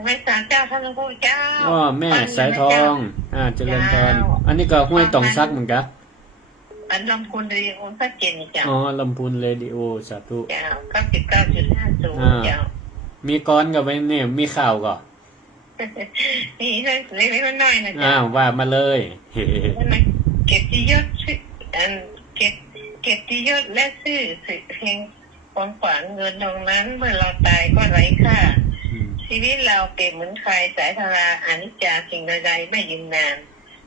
ไม่สารเจ้าท่านหลวงพ่อเจ้าแม่สายทองเจริญพรอันนี้ก็ห้วยตองซักเหมือนกันอันลำพูนเรดิโอสักเจนเจ้าลำพูนเรดิโอสาธุเจ้า99.50เจ้ามีก้อนกับไว้เนี่ยมีข่าวก่อนมีเล็กๆน้อยๆนะจ๊ะว่ามาเลยเก็บที่ยศเก็บที่ยศและชื่อเพลงของขวัญเงินตรงนั้นเมื่อเราตายก็ไร้ค่าชีวิตเราเปรียบเหมือนใครสายธาราอนิจจาสิ่งใดๆไม่ยืนนาน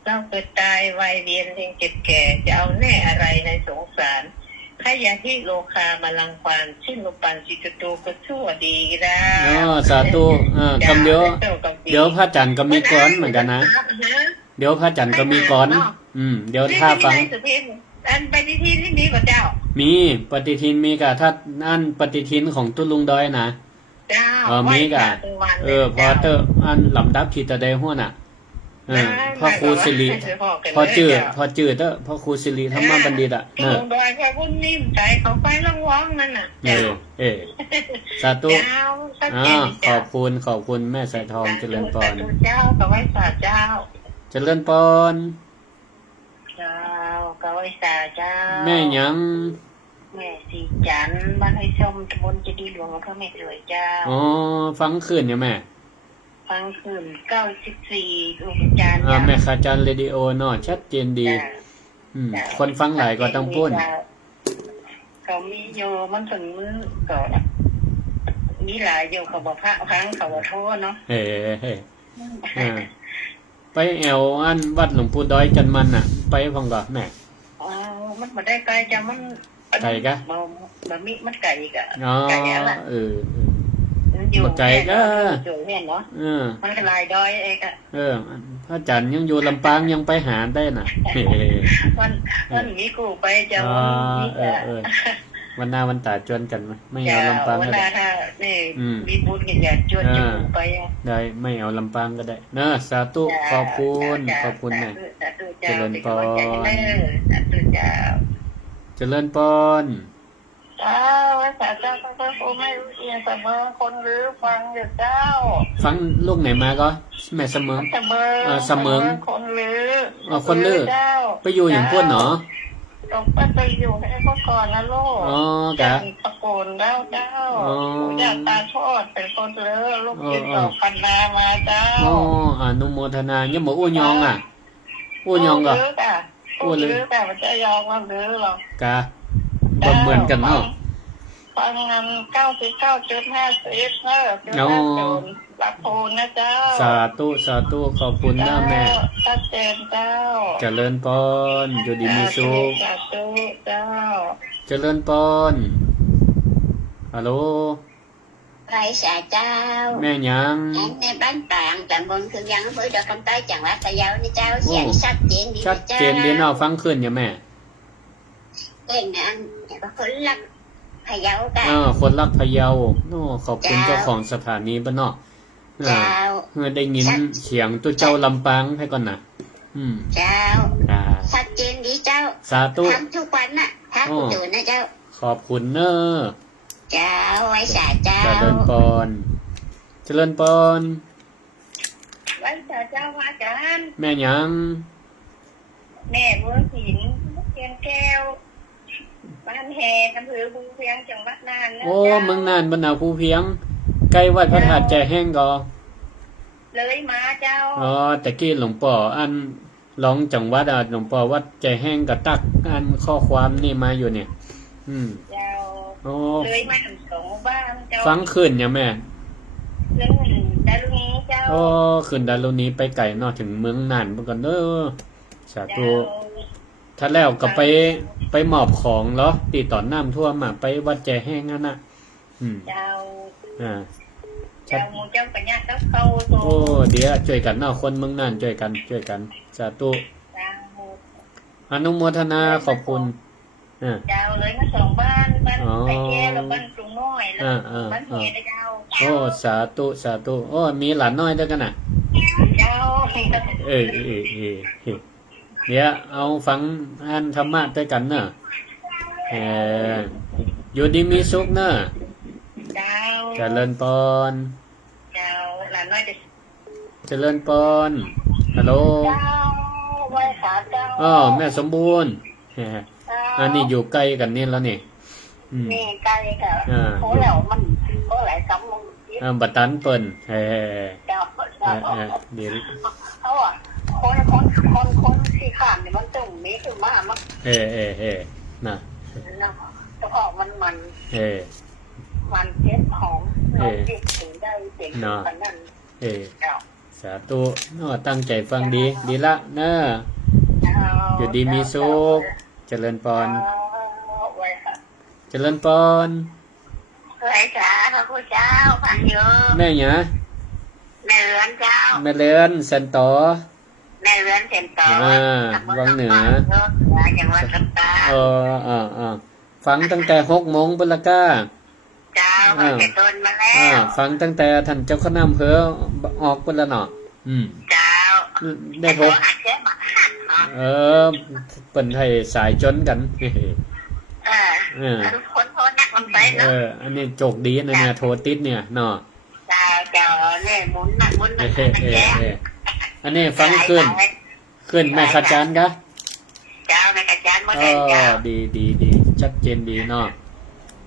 เราเกิดตายวัยเรียนเรียงเจ็บแก่จะเอาแน่อะไรในสงสารถ้าอย่าที่โลคามาลังควานชื่นลปันจิตตูก็ชั่วดีแล้วสาธุคำเดี๋ยวพระจันทร์ก็มีก้อนเหมือนกันนะเดี๋ยวพระจันทร์ก็มีก้อนเดี๋ยวถ้าฟัง ทินที่มีกับเจ้า มีปฏิทินมีกะถ้าอันปฏิทินของตุ้ลุงดอยนะ เจ้า มีกะ ไว้พอเตอร์อันลำดับที่ตะไดหัวน่ะพ่อครูสิริพอจืดเด้อพ่อครูสิริธรรมบัณฑิตอ่ะ ลุงดอยแค่พุ่นนิ่มใจเขาไปร้องร้องนั่นน่ะ สาธุ เจ้าสัก ขอบคุณแม่สายทองเจริญพร เจ้ากับไว้สาเจ้า เจริญพร เจ้ากับไว้สาเจ้า แม่หยัง แม่สีจันทร์บ้านให้ชมตำบลเจดีย์หลวงอำเภอแม่สวยเจ้า อ๋อฟังคืนอยู่แม่ ฟังคืน94ลูกอาจารย์ แม่ขาจันเรดิโอเนาะชัดเจนดีคนฟังหลายก็ต้องพูด เขามีโยมันถึงมือก่อนมีหลายโยเขาบอกพระครั้งเขาบอกโทษเนาะ ไปแอวอันวัดหลวงปู่ดอยจันมันน่ะ ไปฟังก่อนแม่ มันมาได้ไกลจังมัน ไก่กะ มันมีมันไก่กะ อ๋อ ไก่แล้วล่ะอยู่ ไก่ก็ อยู่เนี่ยเนาะ มันก็ลายดอยเองอะ พระจันทร์ยังอยู่ลำปางยังไปหาได้น่ะ มันมีกูไปจะมีจะ วันหน้าวันตาจวนกันไหมไม่เอาลำปาง วัน ก็ หน้า ได้ ถ้านี่มีบุญกันอย่าจวนจะไป ได้ไม่เอาลำปางก็ได้เนอะสาธุขอบคุณแม่เจริญพรเจริญพร เจ้าสาเจ้าพระผู้ไม่รู้เอียงเสมอคนหรือฟังเดี๋ยวเจ้า ฟังลูกไหนมาก็แม่เสมอเสมอคนหรือ คนลือไปอยู่อย่างพ้นเนาะ ต้องไปอยู่ให้พ่อก่อนนะลูก กะ ตะโกนแล้วเจ้าอยากตาทอดเป็นคนเลือลูกกินต่อพันนามาเจ้าอนุโมทนายังบอกอู้ยองอ่ะอู้ยองก็อู้ลือแต่มันจะยองมันลือหรอก ะบ่เหมือนกันเนาะฟังงาน99.50เนอะรับโพนนะเจ้าสาธุขอบคุณนะแม่ชัดเจนเจ้าเจริญพรอยู่ดีมีสุข สาธุเจ้าเจริญพรฮัลโหลไรสาเจ้าแม่ยังในบ้านต่างจังบนคือยังเพื่อจะคำใต้จังหวัดพะเยานี่เจ้าเสียงชัดเจนดีชัดเจนดีเนาะฟังขึ้นอย่าแม่เองนะคนรักพะเยากันคนรักพะเยาโอ้ขอบคุณเจ้าของสถานีบ้านเนาะได้ยินเสียงตัวเจ้าลำปางให้ก่อนนะเจ้าชัดเจนดีเจ้าสาธุทำทุกวันน่ะถ้าคุณตื่นนะเจ้าขอบคุณเนอะเจ้าไว้สาเจ้าเจริญพรไว้สาเจ้าว่ากันแม่ยังแม่บัวหินเทียนแก้วบ้านแฮอำเภอภูเพียงจังหวัดน่านนะโอ้เมืองน่านบ้านนาภูเพียงใกล้วัดพระธาตุแจแห้งก็เลยมาเจ้าแต่กี้หลวงป่ออันร้องจังหวัดหลวงป่อวัดแจแห้งกับตักอันข้อความนี่มาอยู่เนี่ยเจ้าเลยมาถึงสองบ้านเจ้าฟังขึ้นเนี่ยแม่เรื่องดารุณีเจ้าขึ้นดารุณีไปไก่นอกถึงเมืองน่านเมื่อก่อนเด้อสาธุถ้าแล้วก็ไปมอบของเหรอตีต่อน้ำท่วมมาไปวัดแจแห้งนั่นน่ะเจ้าเจ้าปัญญาเข้าโอ้เดี๋ยวช่วยกันเนาะคนเมืองน่านช่วยกันสาธุอนุโมทนาขอบคุณเจ้าเลยมาสองบ้านไอแก่แล้วบ้านกรุงน้อยแล้วบ้านเฮียได้เจ้าโอ้สาธุโอ้มีหลานน้อยด้วยกันน่ะเจ้าเดี๋ยวเอาฟังอันธรรมะด้วยกันเนอะอยู่ดีมีสุขเนอะเจ้าเจริญพรเจ้าหลานน้อยเจริญพรฮัลโหลเจ้าไว้ขาเจ้าแม่สมบูรณ์อันนี้อยู่ใกล้กันนี่แล้วนี่ใกล้กับโค้แล้วมันโค้หลายคำมันบัตันเปิ้นเดี๋ยวเขาคนที่ข้ามเนี่ยมันตรงนี้คือมากมั้งน่ะเฉพาะมันเจ็บหอมเราหยุดถึงได้เจ๋งขนาดนั้นสาธุตั้งใจฟังดีละเนอะอยู่ดีมีสุขเจริญพรเจริญพรไว้จ้าพระพุทธเจ้าฟังเยอะแม่เนี่ยแม่เลือนเจ้าแม่เลือนสันต่อ แม่เรือนเซนตอ วังเหนือ อย่างวันกันตา ฟังตั้งแต่6 โมงเปนละก้า เจ้าเป็นต้นมาแล้ว ฟังตั้งแต่ท่านเจ้าคณะอำเภอออกเปนละเนาะเจ้าได้โทร อัดเสียงมาเปิ่นให้สายจนกัน ทุกคนโทษนักลำไปเนาะ อันนี้โจกดีนะเนี่ยโทรติดเนี่ยเนาะ เจ้าเนี่ยหมุนนักอันนี้ฟังขึ้นแม่ขจานกะ เจ้าแม่ขจานหมดเลยเจ้าดีชัดเจนดีเนาะ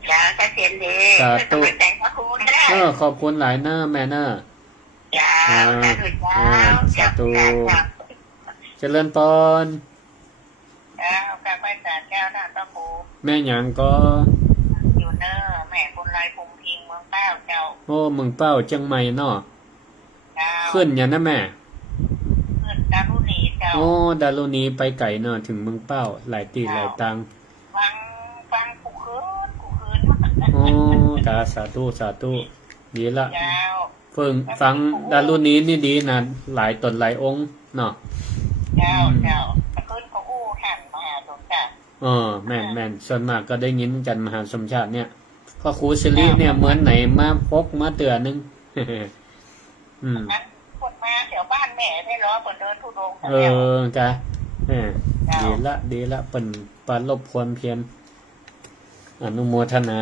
เจ้าชัดเจนดี สาธุ แต่งพระครูได้ ขอบคุณหลายหน้าแม่เนาะ เจ้าสาธุเจริญปอน เจ้ากลับไปศาลเจ้าหน้าตะปู แม่หยังก็ อยู่เนอแม่คนไรพุงพิงเมืองเป้าเจ้า โอ้มึงเป้าเชียงใหม่เนาะ เจ้า ขึ้นอย่างนะแม่ ขึ้นดารุณีเจ้า โอ้ดารุณีไปไก่เนาะถึงเมืองเป้าหลายตีหลายตัง ฟังกูคืน โอ้ตาสาธุดีละ เจ้า ฟังดารุณีนี่ดีนะหลายตนหลายองค์เนาะ เจ้าตะขึ้นก็อู้หันมาหาสมจัก แม่นส่วนมากก็ได้ยินกันมหาสมชาติเนี่ยพ่อครูสิริเนี่ยเหมือนไหนมาพกมาเตือนึง นั้นกดมาแถวบ้านแม่ได้ล้อคนเดินทุดง จ้ะดีละเปิ่นปานลบควรเพียรอนุโมทนา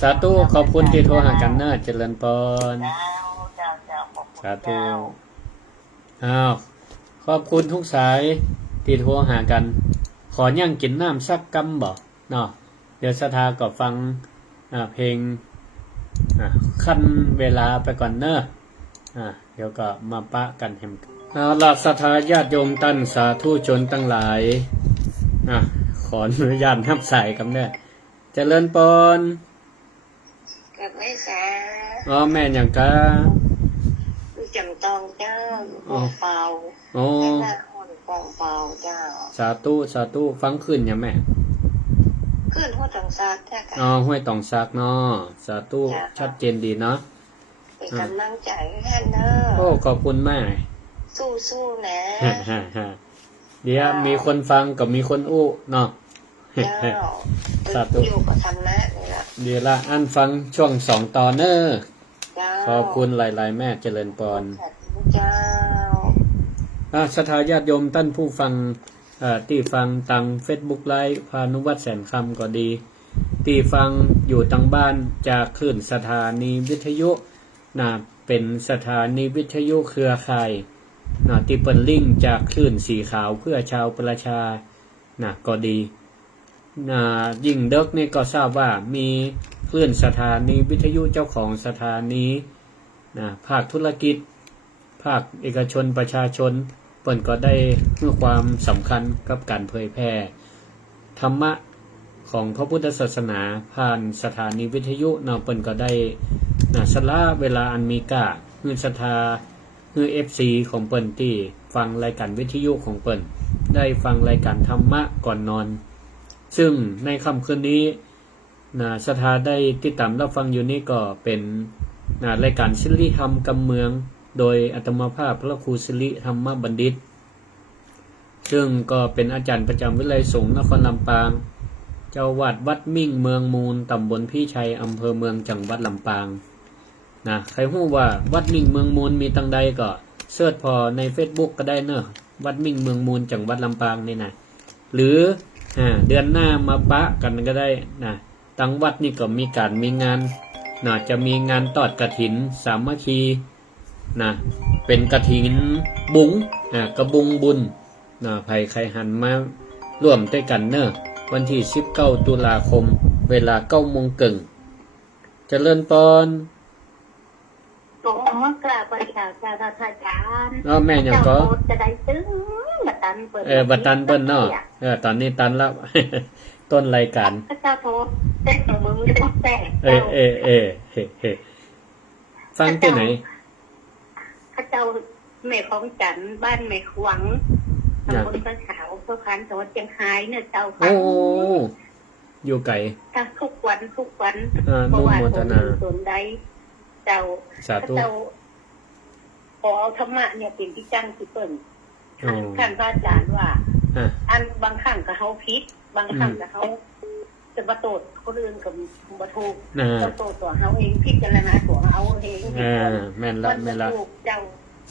สาธุขอบคุณที่โทรหากันเนอะเจริญปอนสาธุขอบคุณทุกสายที่โทรหากัน ขอย่างกินน้ำสักกำบ่เนาะเดี๋ยวสถาก็ฟังเพลงขั้นเวลาไปก่อนเนอะเดี๋ยวก็มาปะกันแฮมราชสถาญาติโยมตั้นสาธุชนตั้งหลายขออนุญาตรับสายกันเด้อเจริญปอน กับแม่สา แม่อย่างกะ จำตองเจ้าเป่าปองเป่าเจ้าสาธุฟังขึ้นยังแม่ขึ้นหัวตองซักแท้กันห้วยตองซักเนาะสาธุชัดเจนดีเนาะเป็นกำลังใจให้เนอะโอ้ขอบคุณแม่สู้นะเดี๋ยวมีคนฟังกับมีคนอู้เนาะสาธุอยู่กับธรรมะนี่ละเดี๋ยวละอันฟังช่วง2 ตอนเนอะขอบคุณหลายๆแม่เจริญปอนเจ้าสถาญาติโยมท่านผู้ฟังที่ฟังทาง Facebook ไลฟ์พานุวัฒน์แสนคำก็ดีที่ฟังอยู่ทางบ้านจากคลื่นสถานีวิทยุเป็นสถานีวิทยุเครือข่ายที่เปิดลิงก์จากคลื่นสีขาวเพื่อชาวประชาก็ดียิ่งเด็กนี่ก็ทราบว่ามีคลื่นสถานีวิทยุเจ้าของสถานีภาคธุรกิจภาคเอกชนประชาชนเปิ่นก็ได้ให้ความสำคัญกับการเผยแพร่ธรรมะของพระพุทธศาสนาผ่านสถานีวิทยุเปิ่นก็ได้สละเวลาอันมีค่าคือศรัทธาคือ FC ของเปิ่นที่ฟังรายการวิทยุของเปิ่นได้ฟังรายการธรรมะก่อนนอนซึ่งในค่ำคืนนี้ศรัทธาได้ติดตามรับฟังอยู่นี่ก็เป็นรายการศิริธรรมกำเมืองโดยอาตมาภาพพระครูศิริธรรมบัณฑิตซึ่งก็เป็นอาจารย์ประจำวิไลสงฆ์นครลำปางเจ้าวาดวัดมิ่งเมืองมูลตำบลพี่ชัยอำเภอเมืองจังหวัดลำปางใครรู้ว่าวัดมิ่งเมืองมูลมีตังใดก็เสิร์ชพอใน Facebook ก็ได้เนอะวัดมิ่งเมืองมูลจังหวัดลำปางนี่นะหรือเดือนหน้ามาปะกันก็ได้ตังวัดนี่ก็มีการมีงานจะมีงานทอดกฐินสามัคคีเป็นกฐินบุงกระบุงบุญไผใครหันมาร่วมด้วยกันเนอะวันที่19 ตุลาคมเวลา 9 โมงครึ่งเจริญปอนตรงมากราบประชาชนอาจารย์แม่ยังก็จะได้ซึ้งบัตันเปิ้นบัตันเปิ้นเนาะตอนนี้ตันแล้ว ต้นรายการพระเจ้าโทษแต่มือไม่ต้องแต่ฟังที่ไหนพระเจ้าแม่ของจันบ้านแม่ขวังตำบลพระขาวพระพันจังหวัดเชียงรายเนี่ยเจ้าค่ะอยู่ไกลทุกวันโมทนาส่วนใดเจ้าเจ้าอ อเอาธรรมะเนี่ยเป็นที่จังที่เปิ้น อ๋อ ท่านพระอาจารย์ว่า อ่ะ อันบางครั้งก็เฮาผิดบางครั้งก็เฮาจะมาโทษคนอื่นก็บ่ถูก อ่า ก็โทษตัวเฮาเองพิจารณาตัวเฮาเอง อ่าแม่นละแม่นละ ถูกเจ้า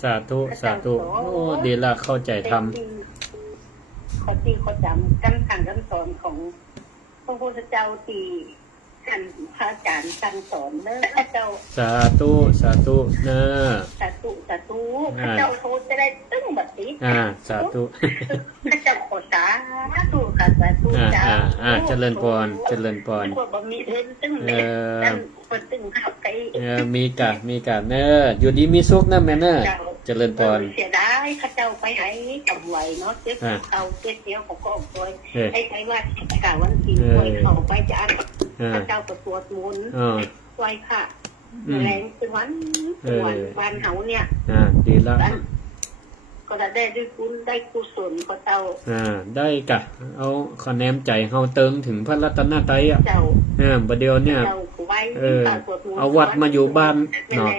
สาธุสาธุโอ้ดีละเข้าใจทำ ข้อที่ข้อจำคำสั่งคำสอนของพระพุทธเจ้าที่ท่านพระอาจารย์สั่งสอนเนอะพระเจ้า สาธุสาธุเนอะ สาธุสาธุพระเจ้าโทษจะได้ตึ้งแบบนี้ สาธุ พระเจ้าขอสาธุค่ะสาธุจ้า เจริญพรเจริญพร พวกบะหมี่เพิ่นตึ้งเลยนั่นเพิ่นตึ้งเข้าไป มีกะเนอะอยู่ดีมีสุขนะแม่เนอะเจริญพร เสียดายพระเจ้าไปให้กำไว้เนาะเจ็บเขาเจ็บเดียวของก็ออกตัวให้ใช้ว่ากาวันที่ป่วยเขาไปจะพระเจ้าก็สวดมนต์ไหว้ค่ะแรงเป็นวันเฮาเนี่ย ดีละ ก็ได้ด้วยบุญได้กุศลก็เจ้า ได้กะเอาคะแนนใจเฮาเติมถึงพระรัตนตรัยอ่ะ เจ้า บัดเดียวเนี่ย เจ้าไว้ เอาวัดมาอยู่บ้านเนาะ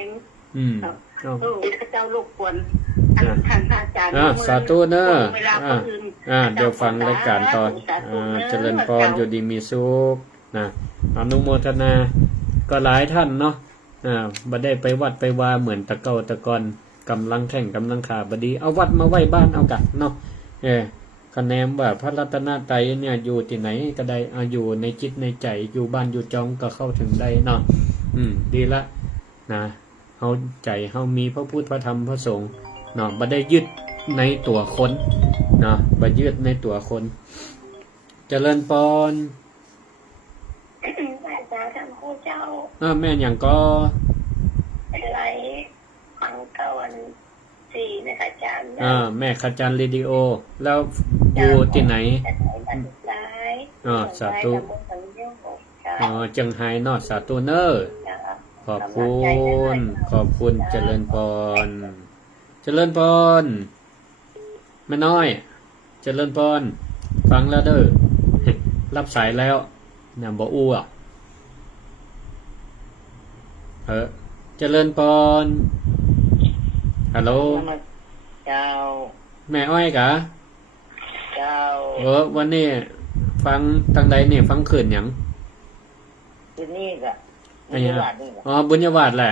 พระเจ้ารบกวนท่านอาจารย์ สาธุเนอะ เวลาคนอื่น เดี๋ยวฟังรายการต่อเจริญพรอยู่ดีมีสุขนะอนุโมทนาก็หลายท่านเนาะบ่ได้ไปวัดไปวาเหมือนตะเกาตะกอนกำลังแข่งกำลังขาบดีเอาวัดมาไว้บ้านเอากะเนาะคะแนนว่าพระรัตนตรัยเนี่ยอยู่ที่ไหนก็ได้อยู่ในจิตในใจอยู่บ้านอยู่จองก็เข้าถึงได้เนาะดีละนะเฮาใจเฮามีพระพุทธพระธรรมพระสงฆ์เนาะบ่ได้ยึดในตัวคนเนาะบ่ยึดในตัวคนเจริญพร อาจารย์ท่านครูเจ้า แม่อย่างก็ อะไรฟังเก่าวันสี่นะคะอาจารย์ แม่ขจันเรดิโอแล้วอยู่ที่ไหนสาธุจังไห้เนาะสาธุเนอร์ขอบคุณเจริญพรเจริญพรแม่น้อยเจริญพรฟังแล้วเด้อรับสายแล้วน่ะบ่อู้อ่ะเจริญพรฮัลโหล เจ้า แม่อ้อยกะ เจ้า วันนี้ฟังทางใดนี่ฟังขืนหยัง ที่นี่ก็ บุญญาวาสแหละ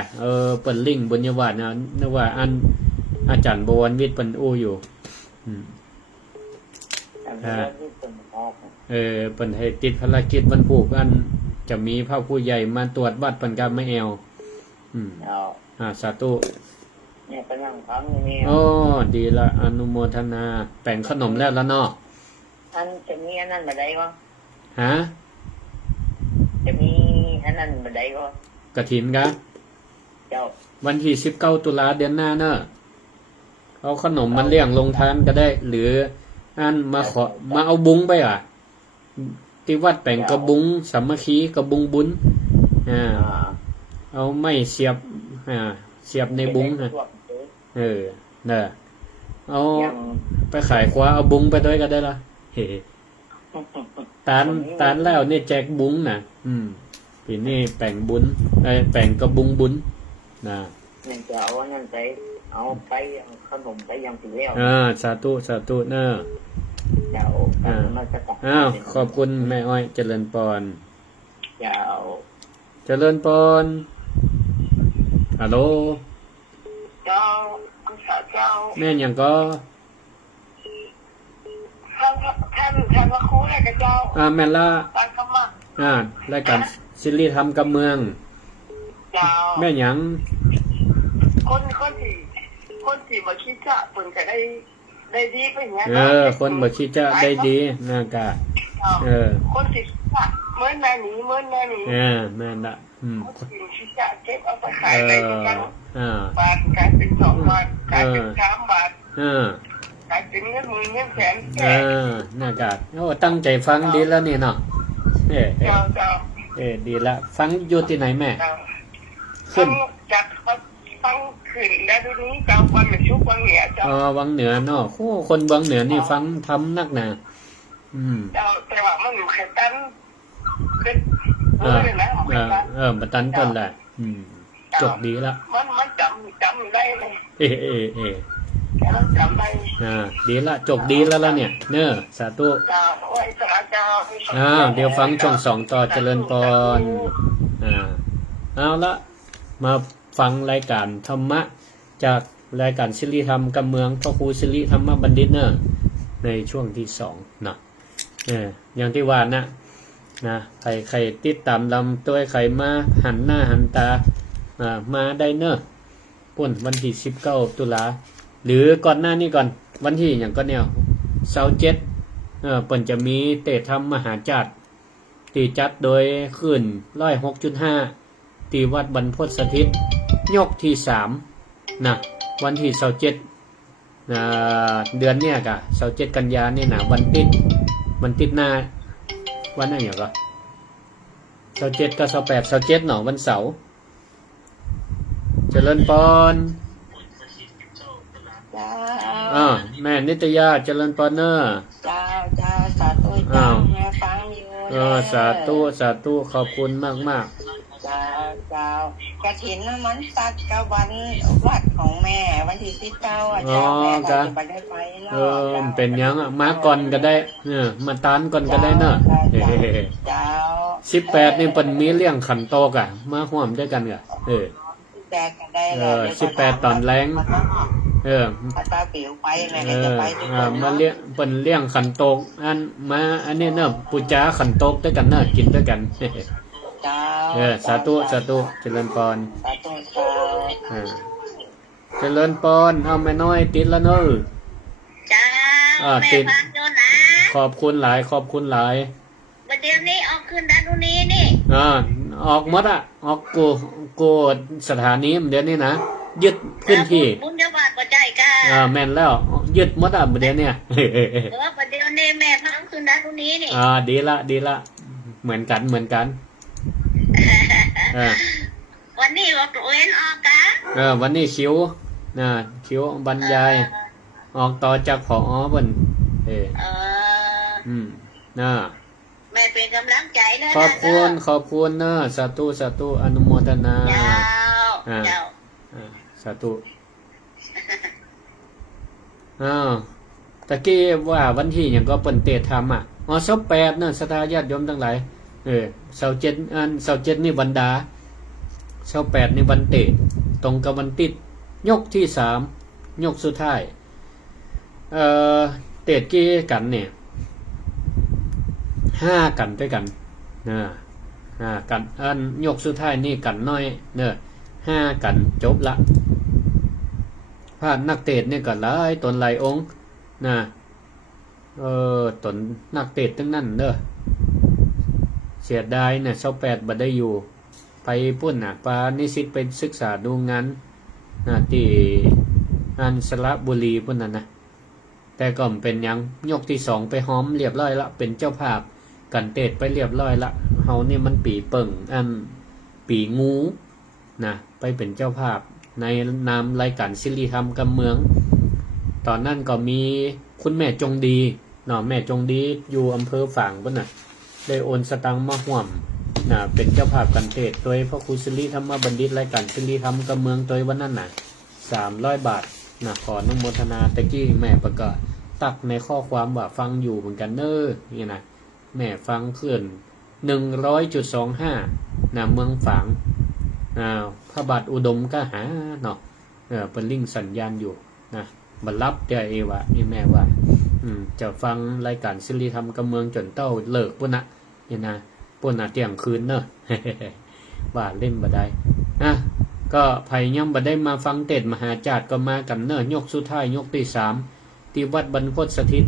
เปิดลิงก์บุญญาวาสนะนึกว่าอันอาจารย์บวรวิทย์เปิ่นอู้อยู่เปิ่นให้ติดภารกิจบรรพุกอันจะมีพระผู้ใหญ่มาตรวจวัดเปิ่นก็ไม่แอวสาธุ เนี่ยกำลังฟังอยู่นี่ ดีละอนุโมทนาแต่งขนมแล้วเนาะ อันจะมีอันนั้นมาได้ก็ ฮะ จะมีอันนั้นมาได้ก็ กฐินกะ เจ้า วันที่19 ตุลาเดือนหน้าเนอะเอาขนมมันเลี้ยงลงทานก็ได้ หรืออันมาเอาบุ้งไปที่วัดแต่งกระบุ้งสามัคคีกระบุ้งบุญเอาไม้เสียบในบุ้งเด้อเอาไปขายคว้าเอาบุ้งไปด้วยก็ได้ละตานแล้วนี่แจกบุ้งนะปีนี้แป่งบุญแป่งกระบุ้งบุญนะเนี่ยจะเอาอันนั้นไปเอาไปขนมไปยังถึงแล้วสาธุเนอะ เจ้ามาสกัดขอบคุณแม่อ้อยเจริญพร เจ้า เจริญพรฮัลโหล เจ้าเจ้า แม่ยังก็ท่านพระครูเลยกับเจ้าแม่ล่ะการคำมั่งรายการซิริธรรมกับเมืองเจ้าแม่ยังคนที่มาคิดจะเปิ่นจะได้ดีไปอย่างเงี้ยคนบ่คิดจะได้ดีน่ากะคนที่เมื่อนานี้แม่นละคนที่คิดจะเก็บเอาไปขายได้ประมาณบาทขายเป็น2 บาทขายเป็น3 บาทขายเป็นเงินหมื่นเงินแสนน่ากะตั้งใจฟังดีแล้วนี่เนาะดีละฟังอยู่ที่ไหนแม่ขึ้นจากฟังขึ้นแล้วดูนี้เจ้าวันมันชุบวังเหนือเจ้าวังเหนือเนาะคนวังเหนือนี่ฟังทำนักหนาเจ้าแต่ว่ามันแค่ตันขึ้นมาตันก่อนแหละจบดีละมันจำได้เลย จำไป ดีละจบดีแล้วล่ะเนี่ยเนอะสาธุ เจ้าไว้สาเจ้า เดี๋ยวฟังช่องสองต่อเจริญพรเอาละมาฟังรายการธรรมะจากรายการศิริธรรมกำเมืองพระครูศิริธรรมบัณฑิตเนอะในช่วงที่2นะอย่างที่ว่านะใครติดตามลำตัวใครมาหันหน้าหันตามาได้เนอะปุ่นวันที่19ตุลาหรือก่อนหน้านี้ก่อนวันที่อย่างก็เนี่ยเสาร์7เปิ่นจะมีเตะธรรมมหาจัดที่จัดโดยขึ้น106.5ที่วัดบรรพตสถิตยกที่3นะวันที่เสาร์7เดือนเนี้ยกะเสาร์7กันยาเนี่ยนะวันติดหน้าวันอะไรอย่างก็เสาร์7กับเสาร์8เสาร์7เนาะวันเสาร์เจริญพรแม่นิตยาเจริญพรเนอะเจ้าสาธุเจ้าแม่ฟังอยู่สาธุขอบคุณมากเจ้ากระถินน้ำมันสักกับวันวัดของแม่วันที่19เจ้าแม่ก็จะไปได้ไปเนาะเป็นยังมาก่อนก็ได้มาตานก่อนก็ได้เนอะเจ้า18นี่เปิ้นมีเลี้ยงขันโตกะมาร่วมด้วยกันกะ18ตอนแรงตาเปียวไปแม่ก็จะไปมาเลี้ยงเปิ้นเลี้ยงขันโตกอันนี้เนอะปูจาขันโตกด้วยกันเนอะกินด้วยกันสาธุเจริญพรเจริญพรเอาแม่น้อยติดแล้วเนอะจ้าติดขอบคุณหลายวันเดียวนี้ออกขึ้นด้านนี้นี่ออกหมดออกกูสถานีเดี๋ยวนี้นะยึดพื้นที่บุญจะบาดปัจจัยกาแม่นแล้วยึดหมดเดี๋ยวนี้วันเดียวนี้แม่พังขึ้นด้านนี้นี่ดีละเหมือนกันวันนี้ว่าตัวเองออกกะวันนี้คิวบรรยายออกต่อจากผอเพิ่นแม่เป็นกำลังใจนะขอบคุณเนอะสาธุอนุโมทนาเจ้าสาธุตะกี้ว่าวันที่อย่างก็เปิ่นเตะธรรม28นั่นศรัทธาญาติโยมทั้งหลายเสาร์7นี่วันดาเสาร์8นี่วันเตะตรงกับวันติดยกที่3ยกสุดท้ายเตะกี่กันเนี่ย5กันด้วยกันกันยกสุดท้ายนี่กันน้อยเนอะ5กันจบละพาดนักเตะเนี่ยก็หลายตนหลายองค์ตนนักเตะทั้งนั้นเด้อเสียดายเนี่ย28บ่ได้อยู่ไปพุ่นปานิสิตไปศึกษาดูงานที่สระบุรีพุ่นน่ะนะแต่ก็เป็นยังยกที่2ไปห้อมเรียบร้อยละเป็นเจ้าภาพกันเตะไปเรียบร้อยละเฮานี่มันปีเปิ่งปีงูไปเป็นเจ้าภาพในนามรายการศิริธรรมกำเมืองตอนนั้นก็มีคุณแม่จงดีแม่จงดีอยู่อำเภอฝางพุ่นน่ะได้โอนสตังค์มาร่วมเป็นเจ้าภาพกันเทศโดยพระครูศิริธรรมบัณฑิตรายการศิริธรรมกำเมืองโดยวันนั้น300 บาทขออนุโมทนาตะกี้แม่ประกาศตักในข้อความว่าฟังอยู่เหมือนกันเน้อนี่นะแม่ฟังขึ้น 100.25 เมืองฝางพระบาทอุดมก็หาเป็นลิงสัญญาณอยู่บัลลับเดียเอวะนี่แม่ว่าจะฟังรายการศิริธรรมกำเมืองจนเต้าเลิกปุ่นนี่นะปุ่นเที่ยงคืนเนอะ ว่าเล่นบ่ได้ก็ไผยังบ่ได้มาฟังเทศน์มหาจารย์ก็มากันเนอะยกสุดท้ายยกที่3ที่วัดบรรพตสถิต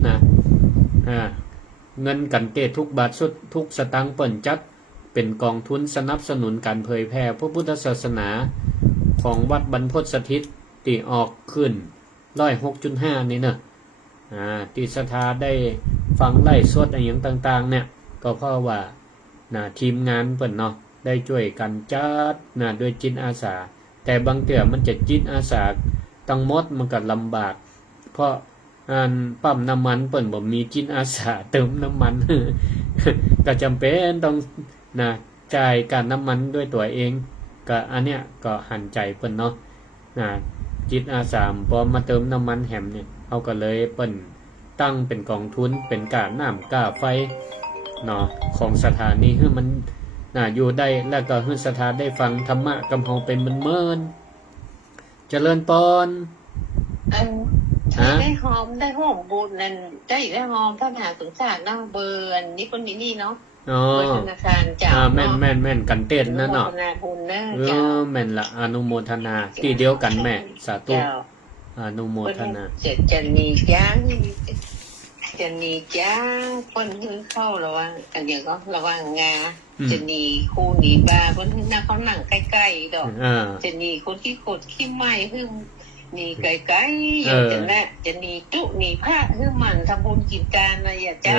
เงินกันเทศน์ทุกบาทสุดทุกสตางค์เปิ้นจัดเป็นกองทุนสนับสนุนการเผยแพร่พระพุทธศาสนาของวัดบรรพตสถิตที่ออกขึ้น106.5นี่เนอะที่ศรัทธาได้ฟังไล่สวดอะไรอย่างต่างๆเนี่ยก็เพราะว่าทีมงานเปิ้นเนาะได้ช่วยกันจัดด้วยจิตอาสาแต่บางเทื่อมันจะจิตอาสาทั้งหมดมันก็ลำบากเพราะปั๊มน้ำมันเปิ้นบ่มีจิตอาสาเติมน้ำมัน ก็จำเป็นต้องจ่ายการน้ำมันด้วยตัวเองก็อันเนี้ยก็หันใจเปิ้นเนาะ จิตอาสาพอมาเติมน้ำมันแหมเนี่ยเขาก็เลยเปิ้นตั้งเป็นกองทุนเป็นกาน้ำกาไฟเนาะของสถานีให้มันอยู่ได้แล้วก็ให้สถานได้ฟังธรรมะกำเฮาเป็นเมินเจริญปอนได้หอมได้หอมบุญนั่นได้หอมพระมหาสงสารเนาะเบอร์นี้คนนี้เนาะเบอร์ธนาคารเจ้าแม่นกันเต้นนั่นเนาะแม่นละอนุโมทนาที่เดียวกันแม่สาธุอนุโมทนาจะมีจ้างคนที่เข้าระวังอันเดียวก็ระวังงาจะมีคู่หนีบาคนที่นั่งเขานั่งใกล้ๆดอกจะมีคนที่กดขี้ไม้พึ่งมีไก่ๆจะนะจะมีจุมีผ้าคือมันทำบุญกินการนะอย่าเจ้า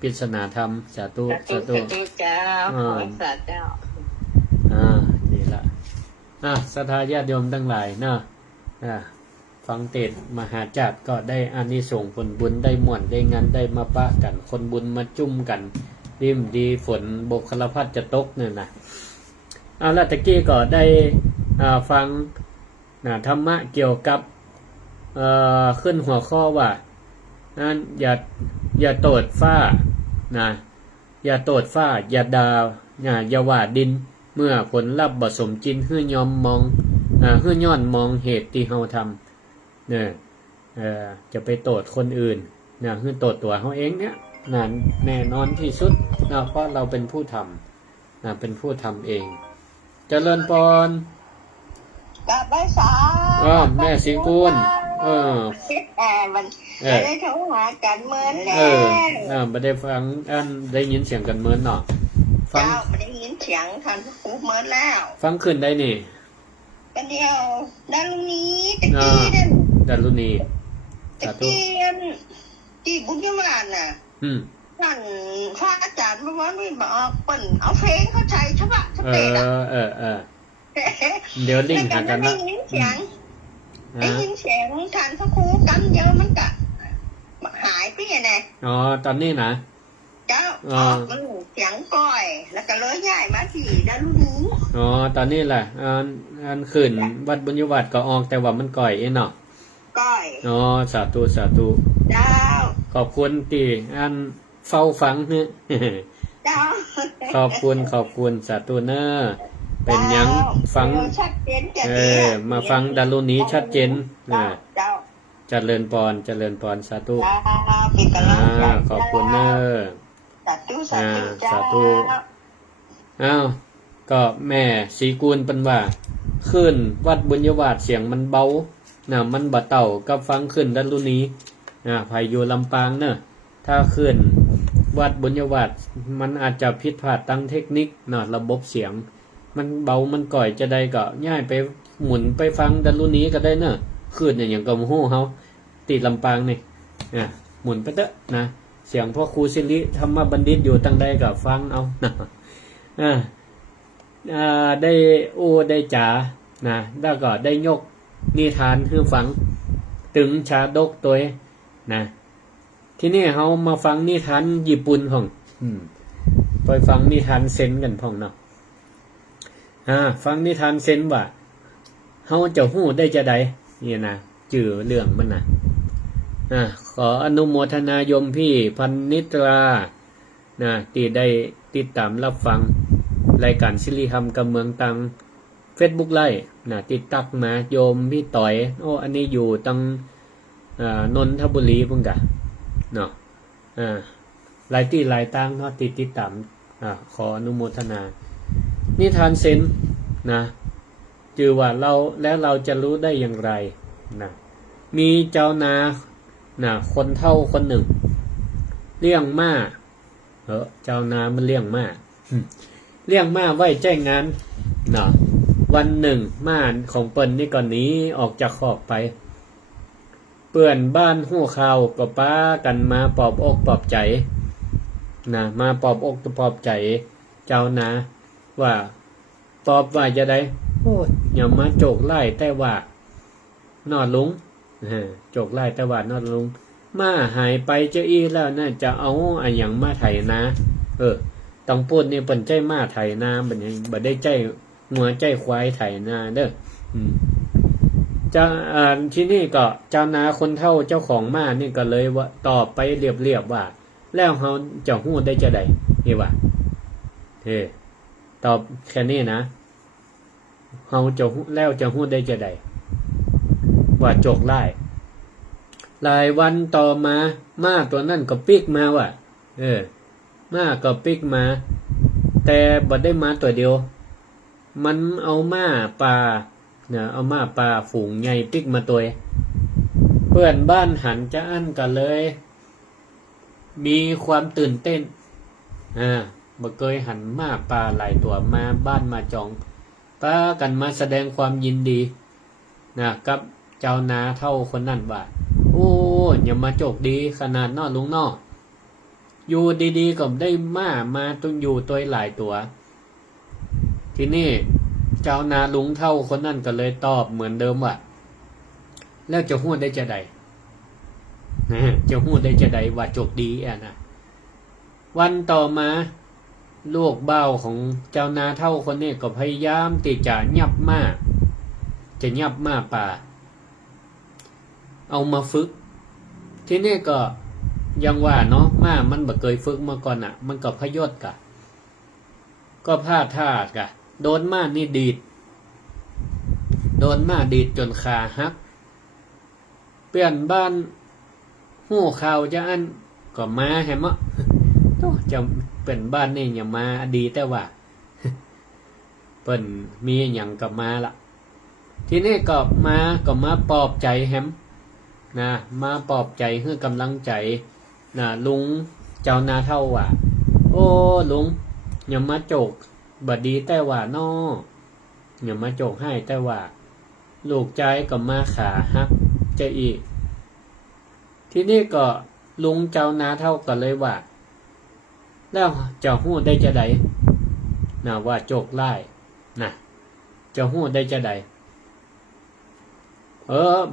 ปริศนาธรรมสาธุเจ้าขอสาธุเจ้านี่ละศรัทธาญาติโยมทั้งหลายเนาะฟังเทศมหาจักรก็ได้อานิสงส์ผลบุญได้ม่วนได้งานได้มาปะกันคนบุญมาจุ่มกันริมดีฝนบกคลพัดจะตกเนี่ยนะแล้วตะกี้ก็ได้ฟังธรรมะเกี่ยวกับขึ้นหัวข้อว่านั่นอย่าโตดฟ้าอย่าโตดฟ้าอย่าดาวอย่าว่าดินเมื่อผลลัพธ์บ่สมจริงเฮือยอมมองเฮือย้อนมองเหตุที่เฮาทำเนี่ยจะไปโตดคนอื่นเฮือโตดตัวเฮาเองเนี่ยแน่นอนที่สุดเพราะเราเป็นผู้ทำเป็นผู้ทำเองเจริญปอนกลับไปสาแม่สิงคูนมันได้โทรหากันเหมือนแล้วไม่ได้ฟังได้ยินเสียงกันเหมือนเนาะฟังไม่ได้ยินเสียงทันกูเหมือนแล้วฟังขึ้นได้นี่กันเดียวดารุณีตะกี้นั่นดารุณีตะกี้ที่บุญยมานน่ะท่านพระอาจารย์เมื่อวานไม่บอกเปิ่นเอาเพลงเขาใช้ใช่ปะใช่เปล่าเดี๋ยวลิงหากันนะได้ยินเสียงทันพระครูกันเยอะมันก็หายไปไงตอนนี้นะเจ้ามันเสียงก้อยแล้วก็เลยย้ายมาที่ดารุณีตอนนี้แหละอันขึ้นวัดบุญยวัดก็ออกแต่ว่ามันก่อยเนาะก้อยสาธุเจ้าขอบคุณที่อันเฝ้าฟังเนี่ยจ้าขอบคุณสาธุเนอเป็นยังฟังมาฟังดารุณีชัดเจนเจริญปอนสาธุขอบคุณเนอสาธุก็แม่สีกูลเป็นว่าขึ้นวัดบุญยวาดเสียงมันเบามันบะเต่ากับฟังขึ้นดารุณีภัยอยู่ลำปางเนอะถ้าขึ้นวัดบุญยวาดมันอาจจะผิดพลาดตั้งเทคนิคระบบเสียงมันเบามันก่อยจะได้ก็ง่ายไปหมุนไปฟังดารุณีก็ได้เนอะขึ้นอย่างกับหูเฮาติดลำปางนี่หมุนไปเถอะนะเสียงพ่อครูศิริธรรมบัณฑิตอยู่ตั้งใดก็ฟังเอาได้ได้จ๋าแล้วก็ได้ยกนิทานให้ฟังถึงชาดกตัวที่นี่เฮามาฟังนิทานญี่ปุ่นของไปฟังนิทานเซนกันพ่องเนาะฟังนิทานเซนว่าเฮาจะฮู้ได้จะใดนี่นะจื่อเรื่องมันขออนุโมทนายมพี่พันนิตราที่ได้ติดตามรับฟังรายการศิริธรรมกับเมืองตัง Facebook ไลฟ์ติดตักมาโยมพี่ต่อยอันนี้อยู่ตังนนทบุรีพุ่งกะเนาะหลายที่หลายตังเนาะติดตามขออนุโมทนานิทานเซนจื่อว่าเราจะรู้ได้อย่างไรมีเจ้านาคนเฒ่าคนหนึ่งเลี้ยงม้าเจ้านามันเลี้ยงม้าไว้ใจงานวันหนึ่งม้าของเปิ้นนี่ก่อนนี้ออกจากคอกไปเปื่อนบ้านหู้ข่าวก็ป้ากันมาปลอบอกปลอบใจมาปลอบอกปลอบใจเจ้านาว่าปลอบว่าจะได้อย่ามาโจกไล่แต่ว่านอดลุงโจกไล่แต่ว่านอดลุงมาหายไปเจ้าอี้แล้วน่าจะเอาอะไรอย่างมาไถนาต้องพูดนี่เปิ้นใจมาไถนาบัดนี้บ่ได้ใจงัวใจควายไถนาเด้อ จะที่นี่ก็เจ้านาคนเฒ่าเจ้าของม้านี่ก็เลยว่าตอบไปเรียบๆว่าแล้วเฮาจะฮู้ได้จะใดนี่ว่าตอบแค่นี้นะเฮาจะแล้วจะฮู้ได้จะใดว่าโจกไล่หลายวันต่อมาม้าตัวนั้นก็ปิกมาว่ะม้าก็ปิกมาแต่บ่ได้มาตัวเดียวมันเอาม้าป่าเนี่ยเอาม้าป่าฝูงใหญ่ปิกมาตัวเพื่อนบ้านหันจะอั้นกันเลยมีความตื่นเต้นบ่เคยหันม้าป่าหลายตัวมาบ้านมาจองป้ากันมาแสดงความยินดีนะกับเจ้านาเท่าคนนั้นว่าโอ้อย่ามาโจกดีขนาดนอลุงนออยู่ดีๆก็ได้มาต้องอยู่ตัวหลายตัวทีนี้เจ้านาลุงเท่าคนนั้นก็เลยตอบเหมือนเดิมว่าแล้วจะฮู้ได้จะใดจะฮู้ได้จะใดว่าโจกดีนะวันต่อมาลูกเบ้าของเจ้านาเท่าคนนี้ก็พยายามที่จะยับม้าป่าเอามาฝึกที่นี่ก็ยังว่าเนาะม้ามันบ่เคยฝึกมาก่อนมันก็พยศก็พลาดท่ากะโดนม้านี่ดีดจนขาหักเปลี่ยนบ้านหู้ข่าวจะอันก็มาแฮมะจะเป็นบ้านนี่อย่ามาดีแต่ว่าเปิ้นมีหยังก็มาละทีนี้ก็มาปลอบใจแฮมนะมาปลอบใจให้กำลังใจนะลุงเจ้านาเท่าว่าโอ้ลุงอย่ามาโจกบ่ดีแต่ว่าน้ออย่ามาโจกให้แต่ว่าลูกใจก็มาขาหักจะอีกทีนี้ก็ลุงเจ้านาเท่าก็เลยว่าแล้วจะฮู้ได้จะใดนะว่าโจกไล่นะจะฮู้ได้จะใด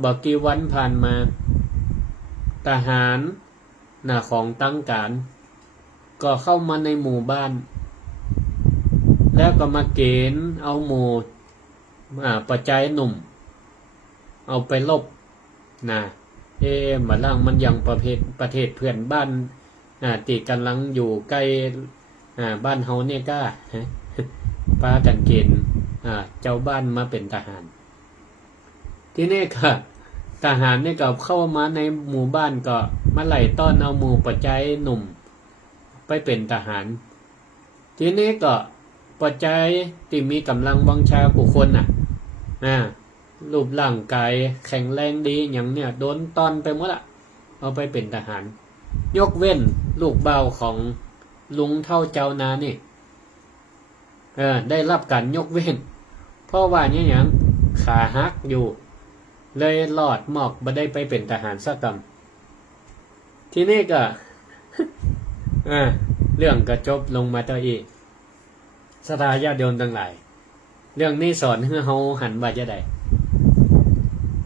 บ่กี่วันผ่านมาทหารของตั้งการก็เข้ามาในหมู่บ้านแล้วก็มาเกณฑ์เอาหมู่ประจายหนุ่มเอาไปลบมาล่างมันยังประเทศเพื่อนบ้านติกำลังอยู่ใกล้บ้านเฮาเนี่ยก็ปากันเกณฑ์เจ้าบ้านมาเป็นทหารที่นี่ก็ทหารนี่ก็เข้ามาในหมู่บ้านก็มาไล่ต้อนเอาหมู่ประจายหนุ่มไปเป็นทหารทีนี้ก็ประจายที่มีกำลังวังชาผู้คนรูปร่างกายแข็งแรงดีอย่างเนี้ยโดนต้อนไปหมดเอาไปเป็นทหารยกเว้นลูกเบาของลุงเท่าเจ้านานี่ได้รับการยกเว้นเพราะว่าเนี่ยอย่างขาหักอยู่เลยรอดหมอกบ่ได้ไปเป็นทหารสักกำทีนี้ก็เรื่องก็จบลงมาต่ออีกศรัทธาญาติโยมทั้งหลายเรื่องนี้สอนให้เฮาหันว่าจะได้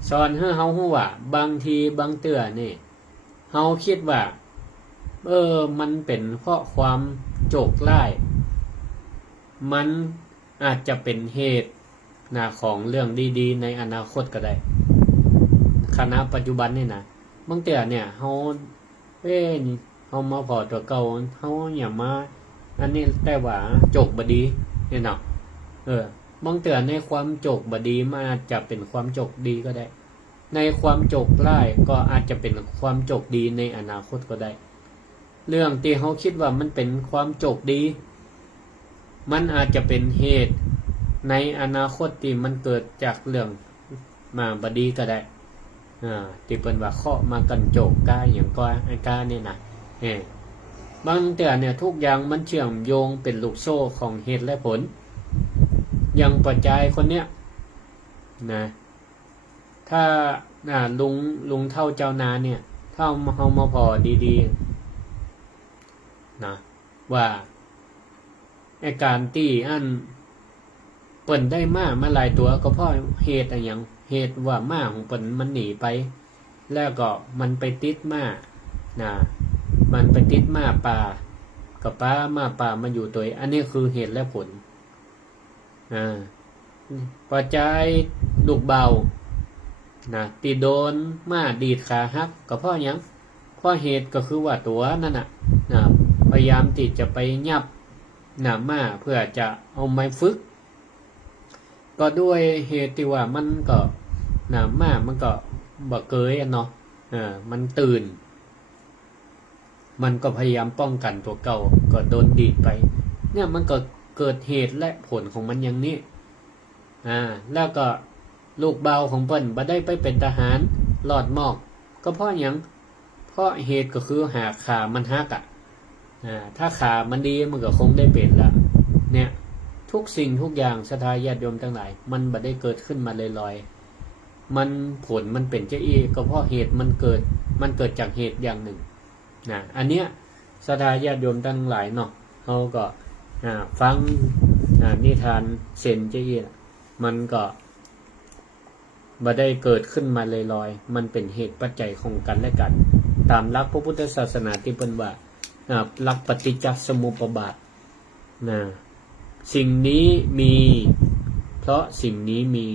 สอนให้เฮาฮู้ว่าบางทีบางเตื้อนี่เฮาคิดว่ามันเป็นเพราะความโจกไล่มันอาจจะเป็นเหตุของเรื่องดีๆในอนาคตก็ได้ขณะปัจจุบันนี่นะบางเตื้อเนี่ยเฮาเฮามาพอตัวเก่าเฮาอย่ามาอันนี้แต่ว่าโจกบดีเนี่ยเนาะบางเตื้อในความโจกบดีมันอาจจะเป็นความโจกดีก็ได้ในความโจกไล่ก็อาจจะเป็นความโจกดีในอนาคตก็ได้เรื่องที่เขาคิดว่ามันเป็นความโจกดีมันอาจจะเป็นเหตุในอนาคตที่มันเกิดจากเรื่องมาบดีก็ได้ที่เป็นว่าเคาะมากันโจกกาอย่างก้อยกาเนี่ยนะบางเตื้อเนี่ยทุกอย่างมันเชื่อมโยงเป็นลูกโซ่ของเหตุและผลอย่างปัจจัยคนเนี้ยถ้าลุงเท่าเจ้านาเนี่ยถ้าเฮามาพอดีๆว่าไอ้การที่อันเปิ่นได้มาหลายตัวก็เพราะเหตุอะไรอย่างเหตุว่าม้าของเปิ่นมันหนีไปแล้วก็มันไปติดม้ามันไปติดม้าป่ากับม้าป่ามาอยู่ตัวอันนี้คือเหตุและผลปัจจัยลูกเบา นะตีโดนมาดีดขาหักก็เพราะหยังเพราะเหตุก็คือว่าตัวนั่นน่ะนะพยายามที่จะไปยับนะมาเพื่อจะเอาไม้ฝึกก็ด้วยเหตุที่ว่ามันก็นะมามันก็บ่เกยเนาะมันตื่นมันก็พยายามป้องกันตัวเก่าก็โดนดีดไปเนี่ยมันก็เกิดเหตุและผลของมันอย่างนี้แล้วก็ลูกเบาของเปิ้นบ่ได้ไปเป็นทหารหลอดหมอกก็เพราะหยังเพราะเหตุก็คือหาขามันหักถ้าขามันดีมันก็คงได้เป็นละเนี่ยทุกสิ่งทุกอย่างศรัทธาญาติโยมทั้งหลายมันบ่ได้เกิดขึ้นมาลอยๆมันผลมันเป็นจะอีก็เพราะเหตุมันเกิดจากเหตุอย่างหนึ่งอันเนี้ยศรัทธาญาติโยมทั้งหลายเนาะเขาก็ฟังนิทานเซนจะอีมันก็บ่ได้เกิดขึ้นมาลอยๆมันเป็นเหตุปัจจัยของกันและกันตามหลักพระพุทธศาสนาที่เพิ่นว่าหลักปฏิจจสมุปบาทสิ่งนี้มีเพราะสิ่งนี้มี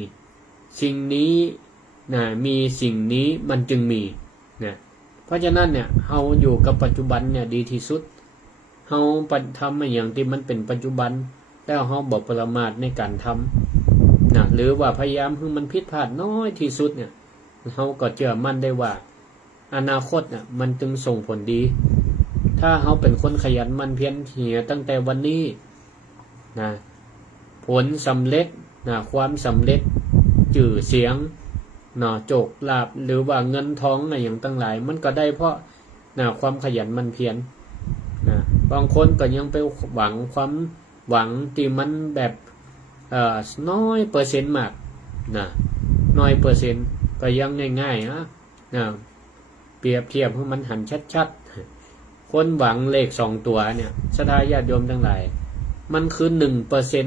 สิ่งนี้มีสิ่งนี้มันจึงมีเพราะฉะนั้นเนี่ยเฮาอยู่กับปัจจุบันเนี่ยดีที่สุดเฮาทำอย่างที่มันเป็นปัจจุบันแล้วเฮาบ่ประมาทในการทำหรือว่าพยายามให้มันผิดพลาดน้อยที่สุดเนี่ยเฮาก็เชื่อมั่นได้ว่าอนาคตเนี่ยมันจึงส่งผลดีถ้าเฮาเป็นคนขยันหมั่นเพียรเหี่ยตั้งแต่วันนี้ผลสำเร็จความสำเร็จชื่อเสียงโจกลาภหรือว่าเงินทองอย่างต่างหลายมันก็ได้เพราะความขยันหมั่นเพียรบางคนก็ยังไปหวังความหวังที่มันแบบน้อยเปอร์เซ็นต์มากน้อยเปอร์เซ็นต์ก็ยังง่ายๆเปรียบเทียบให้มันหันชัดๆคนหวังเลข2ตัวเนี่ยศรัทธาญาติโยมทั้งหลายมันคือ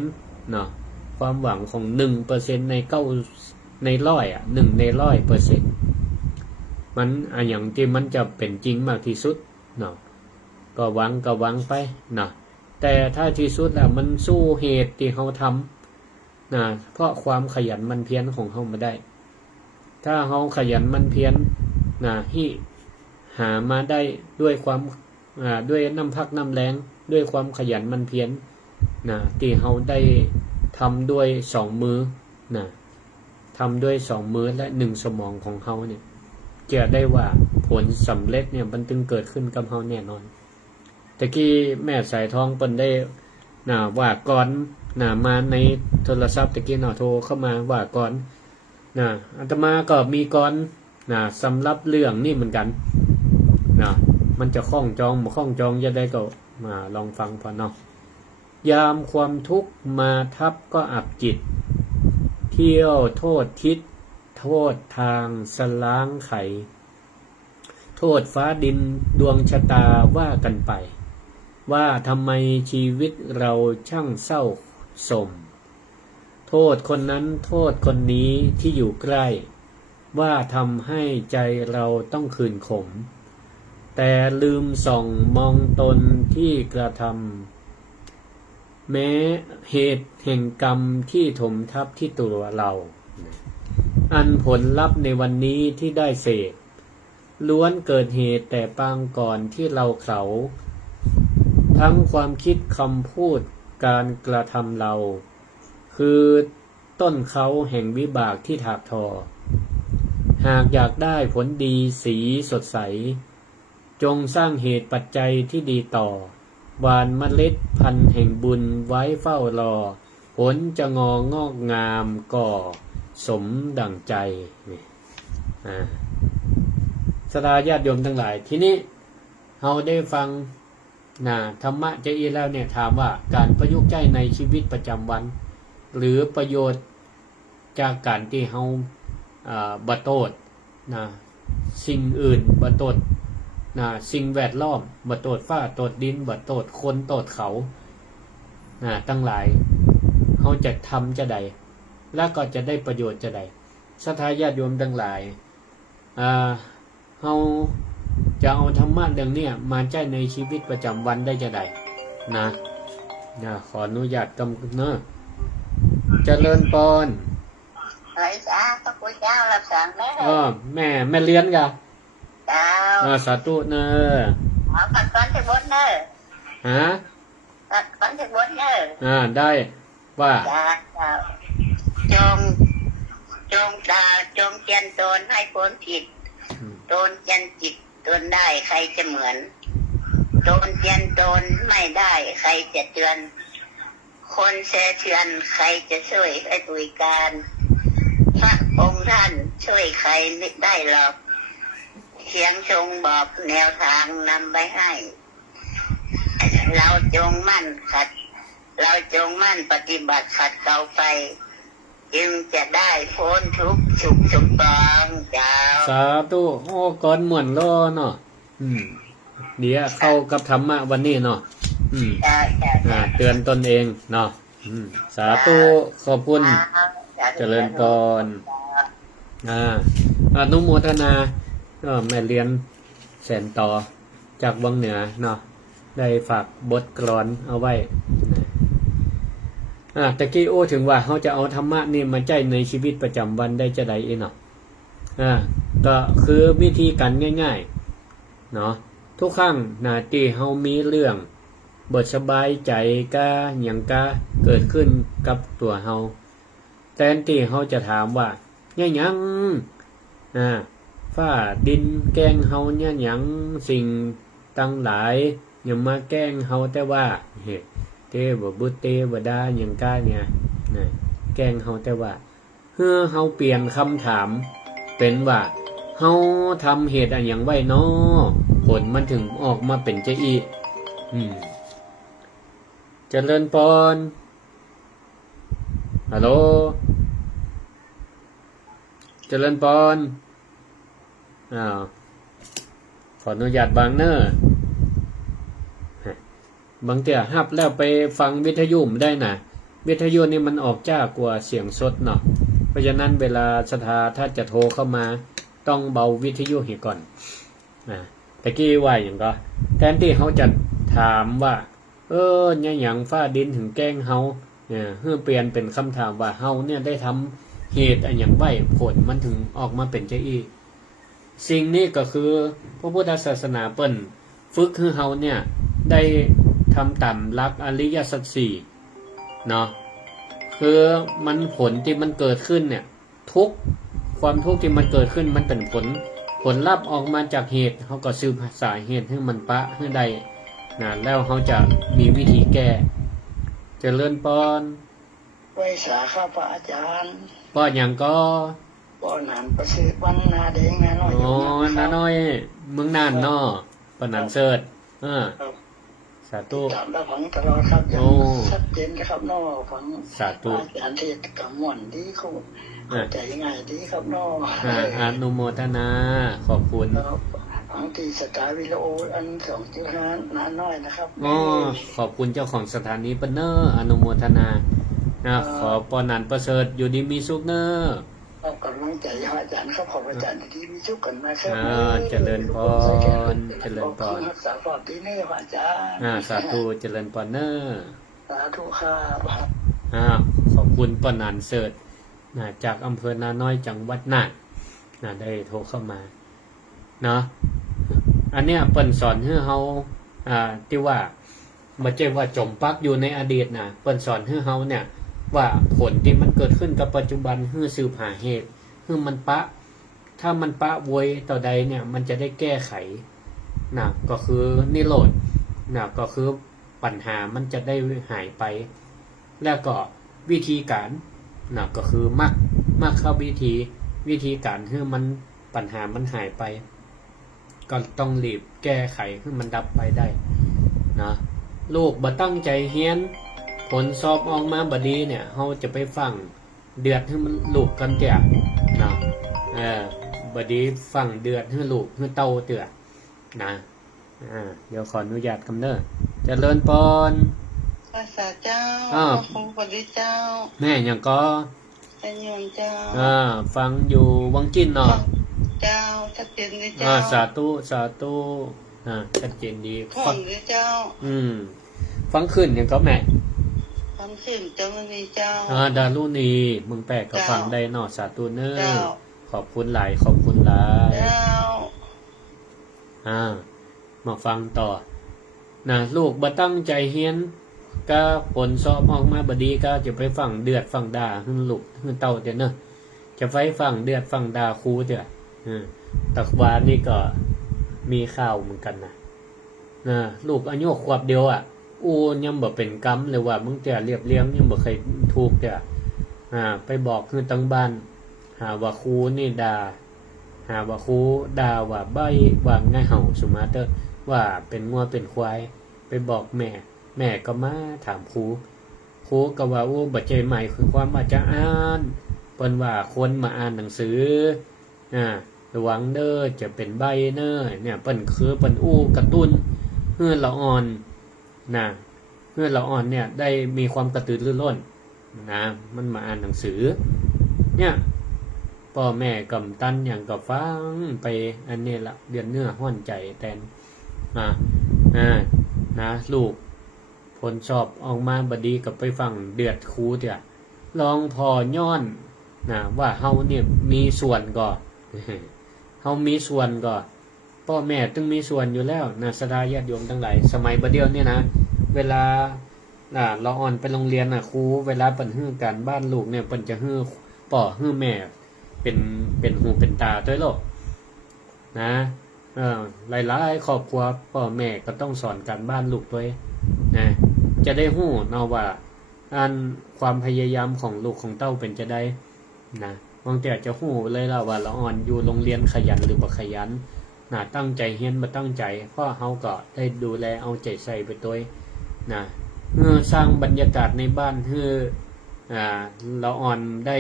1% ความหวังของ 1% ใน9ใน100 1ใน100%มันอย่างที่มันจะเป็นจริงมากที่สุดก็หวังไปแต่ถ้าที่สุดแล้วมันสู้เหตุที่เขาทำเพราะความขยันหมั่นเพียรของเขาไม่ได้ถ้าเขาขยันหมั่นเพียรที่หามาได้ด้วยความด้วยน้ำพักน้ำแรงด้วยความขยันหมั่นเพียรที่เขาได้ทำด้วย2 มือทำด้วย2 มือและ1 สมองของเขาเนี่ยจะได้ว่าผลสำเร็จเนี่ยมันจึงเกิดขึ้นกับเขาแน่นอนตะกี้แม่สายทองเปิ้นได้ว่าก่อนมาในโทรศัพท์ตะกี้โทรเข้ามาว่าก่อนอาตมาก็มีก่อนสำหรับเรื่องนี่เหมือนกันมันจะคล้องจองบ่คล้องจองจะได้ก็มาลองฟังพอเนาะยามความทุกข์มาทับก็อับจิตเที่ยวโทษทิศโทษทางสล้างไขโทษฟ้าดินดวงชะตาว่ากันไปว่าทำไมชีวิตเราช่างเศร้าโศกโทษคนนั้นโทษคนนี้ที่อยู่ใกล้ว่าทำให้ใจเราต้องคืนขมแต่ลืมส่องมองตนที่กระทำแม้เหตุแห่งกรรมที่ถมทับที่ตัวเราอันผลลัพธ์ในวันนี้ที่ได้เสพล้วนเกิดเหตุแต่ปางก่อนที่เราเขาทั้งความคิดคำพูดการกระทำเราคือต้นเขาแห่งวิบากที่ถากทอหากอยากได้ผลดีสีสดใสจงสร้างเหตุปัจจัยที่ดีต่อหว่านเมล็ดพันธุ์แห่งบุญไว้เฝ้ารอผลจะงอกงามก่อสมดั่งใจศรัทธาญาติโยมทั้งหลายทีนี้เราได้ฟังธรรมะเจอีแล้วเนี่ยถามว่าการประยุกต์ใช้ในชีวิตประจำวันหรือประโยชน์จากการที่เราบ่โทษสิ่งอื่นบ่โทษสิ่งแวดล้อมบ่โทษฟ้าโทษดินบ่โทษคนโทษเขาตั้งหลายเขาจะทำจะใดแล้วก็จะได้ประโยชน์จะใดศรัทธาญาติโยมทั้งหลายเขาจะเอาธรรมะเรื่องนี้มาใช้ในชีวิตประจำวันได้จะใดขออนุญาตกำเจริญพร ไรจ้าพระพุทธเจ้ารับสั่งแม่ แม่เลี้ยนกะ เจ้า สาธุเนอ เอาปัดก้อนที่บนเนอ ฮะ ปัดก้อนที่บนเนอ ได้ว่า จ้าจงเจียนตนให้พ้นผิดตนเจียนจิตตนได้ใครจะเหมือนตนเจียนตนไม่ได้ใครจะเตือนคนเสียเชือนใครจะช่วยให้ตุยการพระองค์ท่านช่วยใครไม่ได้หรอกเสียงชงบอกแนวทางนำไปให้เราจงมั่นปฏิบัติขัดเกลาไปจึงจะได้พ้นทุกข์สุขสมปองเจ้า สาธุโอ้ก่อนม่วนล้อเนาะเดี๋ยวเข้ากับธรรมะวันนี้เนาะเตือนตนเองเนาะสาธุขอบคุณเจริญพรอนุโมทนาแม่เรียนแสนต่อจากวังเหนือเนาะได้ฝากบทกลอนเอาไว้ตะกี้ถึงว่าเขาจะเอาธรรมะนี่มาใจในชีวิตประจำวันได้จะได้เนาะก็คือวิธีการง่ายๆเนาะทุกครั้งที่เขามีเรื่องบทสบายใจก็อย่างก็เกิดขึ้นกับตัวเขาแทนที่เขาจะถามว่าเนี่ยยังฟ้าดินแกล้งเฮาเนี่ยยังสิ่งตั้งหลายอย่ามาแกล้งเฮาแต่ว่าเทวบุตรเทวดาอย่างก้าเนี่ยแกล้งเฮาแต่ว่าเพื่อเฮาเปลี่ยนคำถามเป็นว่าเฮาทำเหตุอะไรอย่างไว้เนาะผลมันถึงออกมาเป็นจะอีเจริญพรฮัลโหลเจริญพรขออนุญาตบางเนอร์บางเตี่ยฮับแล้วไปฟังวิทยุได้นะวิทยุนี่มันออกจ้ากว่าเสียงสดเนาะเพราะฉะนั้นเวลาถ้าจะโทรเข้ามาต้องเบาวิทยุให้ก่อนตะกี้ว่าอย่างก็แทนที่เขาจะถามว่าเนี่ยอย่างฟ้าดินถึงแกล้งเฮาเนี่ยเพื่อเปลี่ยนเป็นคำถามว่าเฮาเนี่ยได้ทำเหตุอะไรอย่างไว้ผลมันถึงออกมาเป็นเจ้าอีสิ่งนี้ก็คือพระพุทธศาสนาเปิ้นฝึกให้เฮาเนี่ยได้ทำตามหลักอริยสัจสี่เนาะคือมันผลที่มันเกิดขึ้นเนี่ยความทุกข์ที่มันเกิดขึ้นมันเป็นผลลัพธ์ออกมาจากเหตุเขาก็สืบสาเหตุให้มันปะให้ได้แล้วเขาจะมีวิธีแก้เจริญพรไว้สาข้าพระอาจารย์ป้ออย่างก็ป้อนานประสิทธิ์วันนาเด้งนาน้อยนาน้อยเมืองนานเนาะปนันเสิร์ชสาธุตามได้ฟังตลอดครับชัดเจนครับน้อฟังสาธุอันที่กำมวนดีเขาใจง่ายดีครับน้ออนุโมทนาขอบคุณฟังที่สถาวิโลอัน2.5นาน้อยนะครับขอบคุณเจ้าของสถานีปเนอร์อนุโมทนาขอปอนันประเสริฐอยู่ดีมีสุขเนอกำลังใจอาจารย์ครับขออาจารย์ที่มีสุขกันนะครับเจริญพรเจริญพรรักษาความดีนี่อาจารย์สาธุเจริญพรเนอสาธุครับขอบคุณปอนันเสริฐจากอำเภอนาน้อยจังหวัดน่านได้โทรเข้ามาเนาะอันเนี้ยเปิ้นสอนให้เฮาที่ว่าบ่ใช่ว่าจมปักอยู่ในอดีตนะเปิ้นสอนให้เฮาเนี่ยว่าผลที่มันเกิดขึ้นกับปัจจุบันคือสืบหาเหตุคือมันถ้ามันโวยต่อใดเนี่ยมันจะได้แก้ไขก็คือนิโรธก็คือปัญหามันจะได้หายไปแล้วก็วิธีการก็คือมรรควิธีการคือมันปัญหามันหายไปก็ต้องรีบแก้ไขให้มันดับไปได้นะลูกบ่ตั้งใจเรียนผลสอบออกมาบ่ดีเนี่ยเฮาจะไปฟังเดือดให้มันลูกกันเตี่ยนะบ่ดีฟังเดือดให้ลูกให้เต้าเตือนะเดี๋ยวขออนุญาตคำเด้อเจริญพรภาษาเจ้าคงปฏิเจ้าแม่หยังก็เป็นโยมเจ้าฟังอยู่วังจิ้นเนาะเจ้าชัดเจนดีเจ้าสาธุชัดเจนดีฟังดีเจ้าฟังขึ้นอย่างก็แม่ฟ ความชื่นจะไม่มีเจ้า ดารุณีมึงแปลกก็ฟังได้เนาะสาธุเนอ เจ้า ขอบคุณหลายขอบคุณหลาย เจ้า มาฟังต่อนะลูกบ่ตั้งใจเฮียนก็ผลสอบออกมาบดีก็จะไปฟังเดือดฟังด่าหึ่งลูกหึ่งเต่าเดี๋ยวเนอะจะไปฟังเดือดฟังด่าครูเดี๋ยวตักวานนี่ก็มีข่าวเหมือนกันนะลูกอายุขวบเดียวอูยังบ่เป็นกรรมเลยว่ามึงจะเรียบเลี้ยงยังบ่เคยถูกเดี๋ยวไปบอกคือตั้งบ้านหาว่าครูนี่ด่าหาว่าครูด่าว่าใบว่าง่ายเห่าสมาเตอร์ว่าเป็นงัวเป็นควายไปบอกแม่ก็มาถามครูก็ว่าบัจเจใหม่คือความว่าจะอ่านเปิ้นว่าคนมาอ่านหนังสือระวังเด้อจะเป็นใบเน้อเนี่ยเปิ้นคือเปิ้นกระตุ้นเพื่อละอ่อนนะเพื่อละอ่อนเนี่ยได้มีความกระตือรือร้นนะมันมาอ่านหนังสือเนี่ยพ่อแม่กำตันอย่างกับฟังไปอันนี้ละเดือนเนื้อห้อนใจแทนนะลูกผลสอบออกมาบดีกับไปฟังเดือดครูเถอะลองพอย้อนนะว่าเฮาเนี่ยมีส่วนก่อนเฮามีส่วนก่อนพ่อแม่ต้องมีส่วนอยู่แล้วนะสดาญาติโยมทั้งหลายสมัยบัดเดียวเนี่ยนะเวลาเราอ่อนไปโรงเรียนครูเวลาเปิ้นฮื้อการบ้านลูกเนี่ยเปิ้นจะฮื้อพ่อฮื้อแม่เป็นหูเป็นตาด้วยโลกนะหลายๆครอบครัวพ่อแม่ก็ต้องสอนการบ้านลูกด้วยนะจะได้หู้เนาะว่าอันความพยายามของลูกของเต้าเป็นจะได้นะบางแต่จะหู้เลยล่ะว่าละอ่อนอยู่โรงเรียนขยันหรือบ่ขยันนะตั้งใจเรียนบ่ตั้งใจเพราะเฮาก็ได้ดูแลเอาใจใส่ไปด้วยนะสร้างบรรยากาศในบ้านให้ละอ่อนได้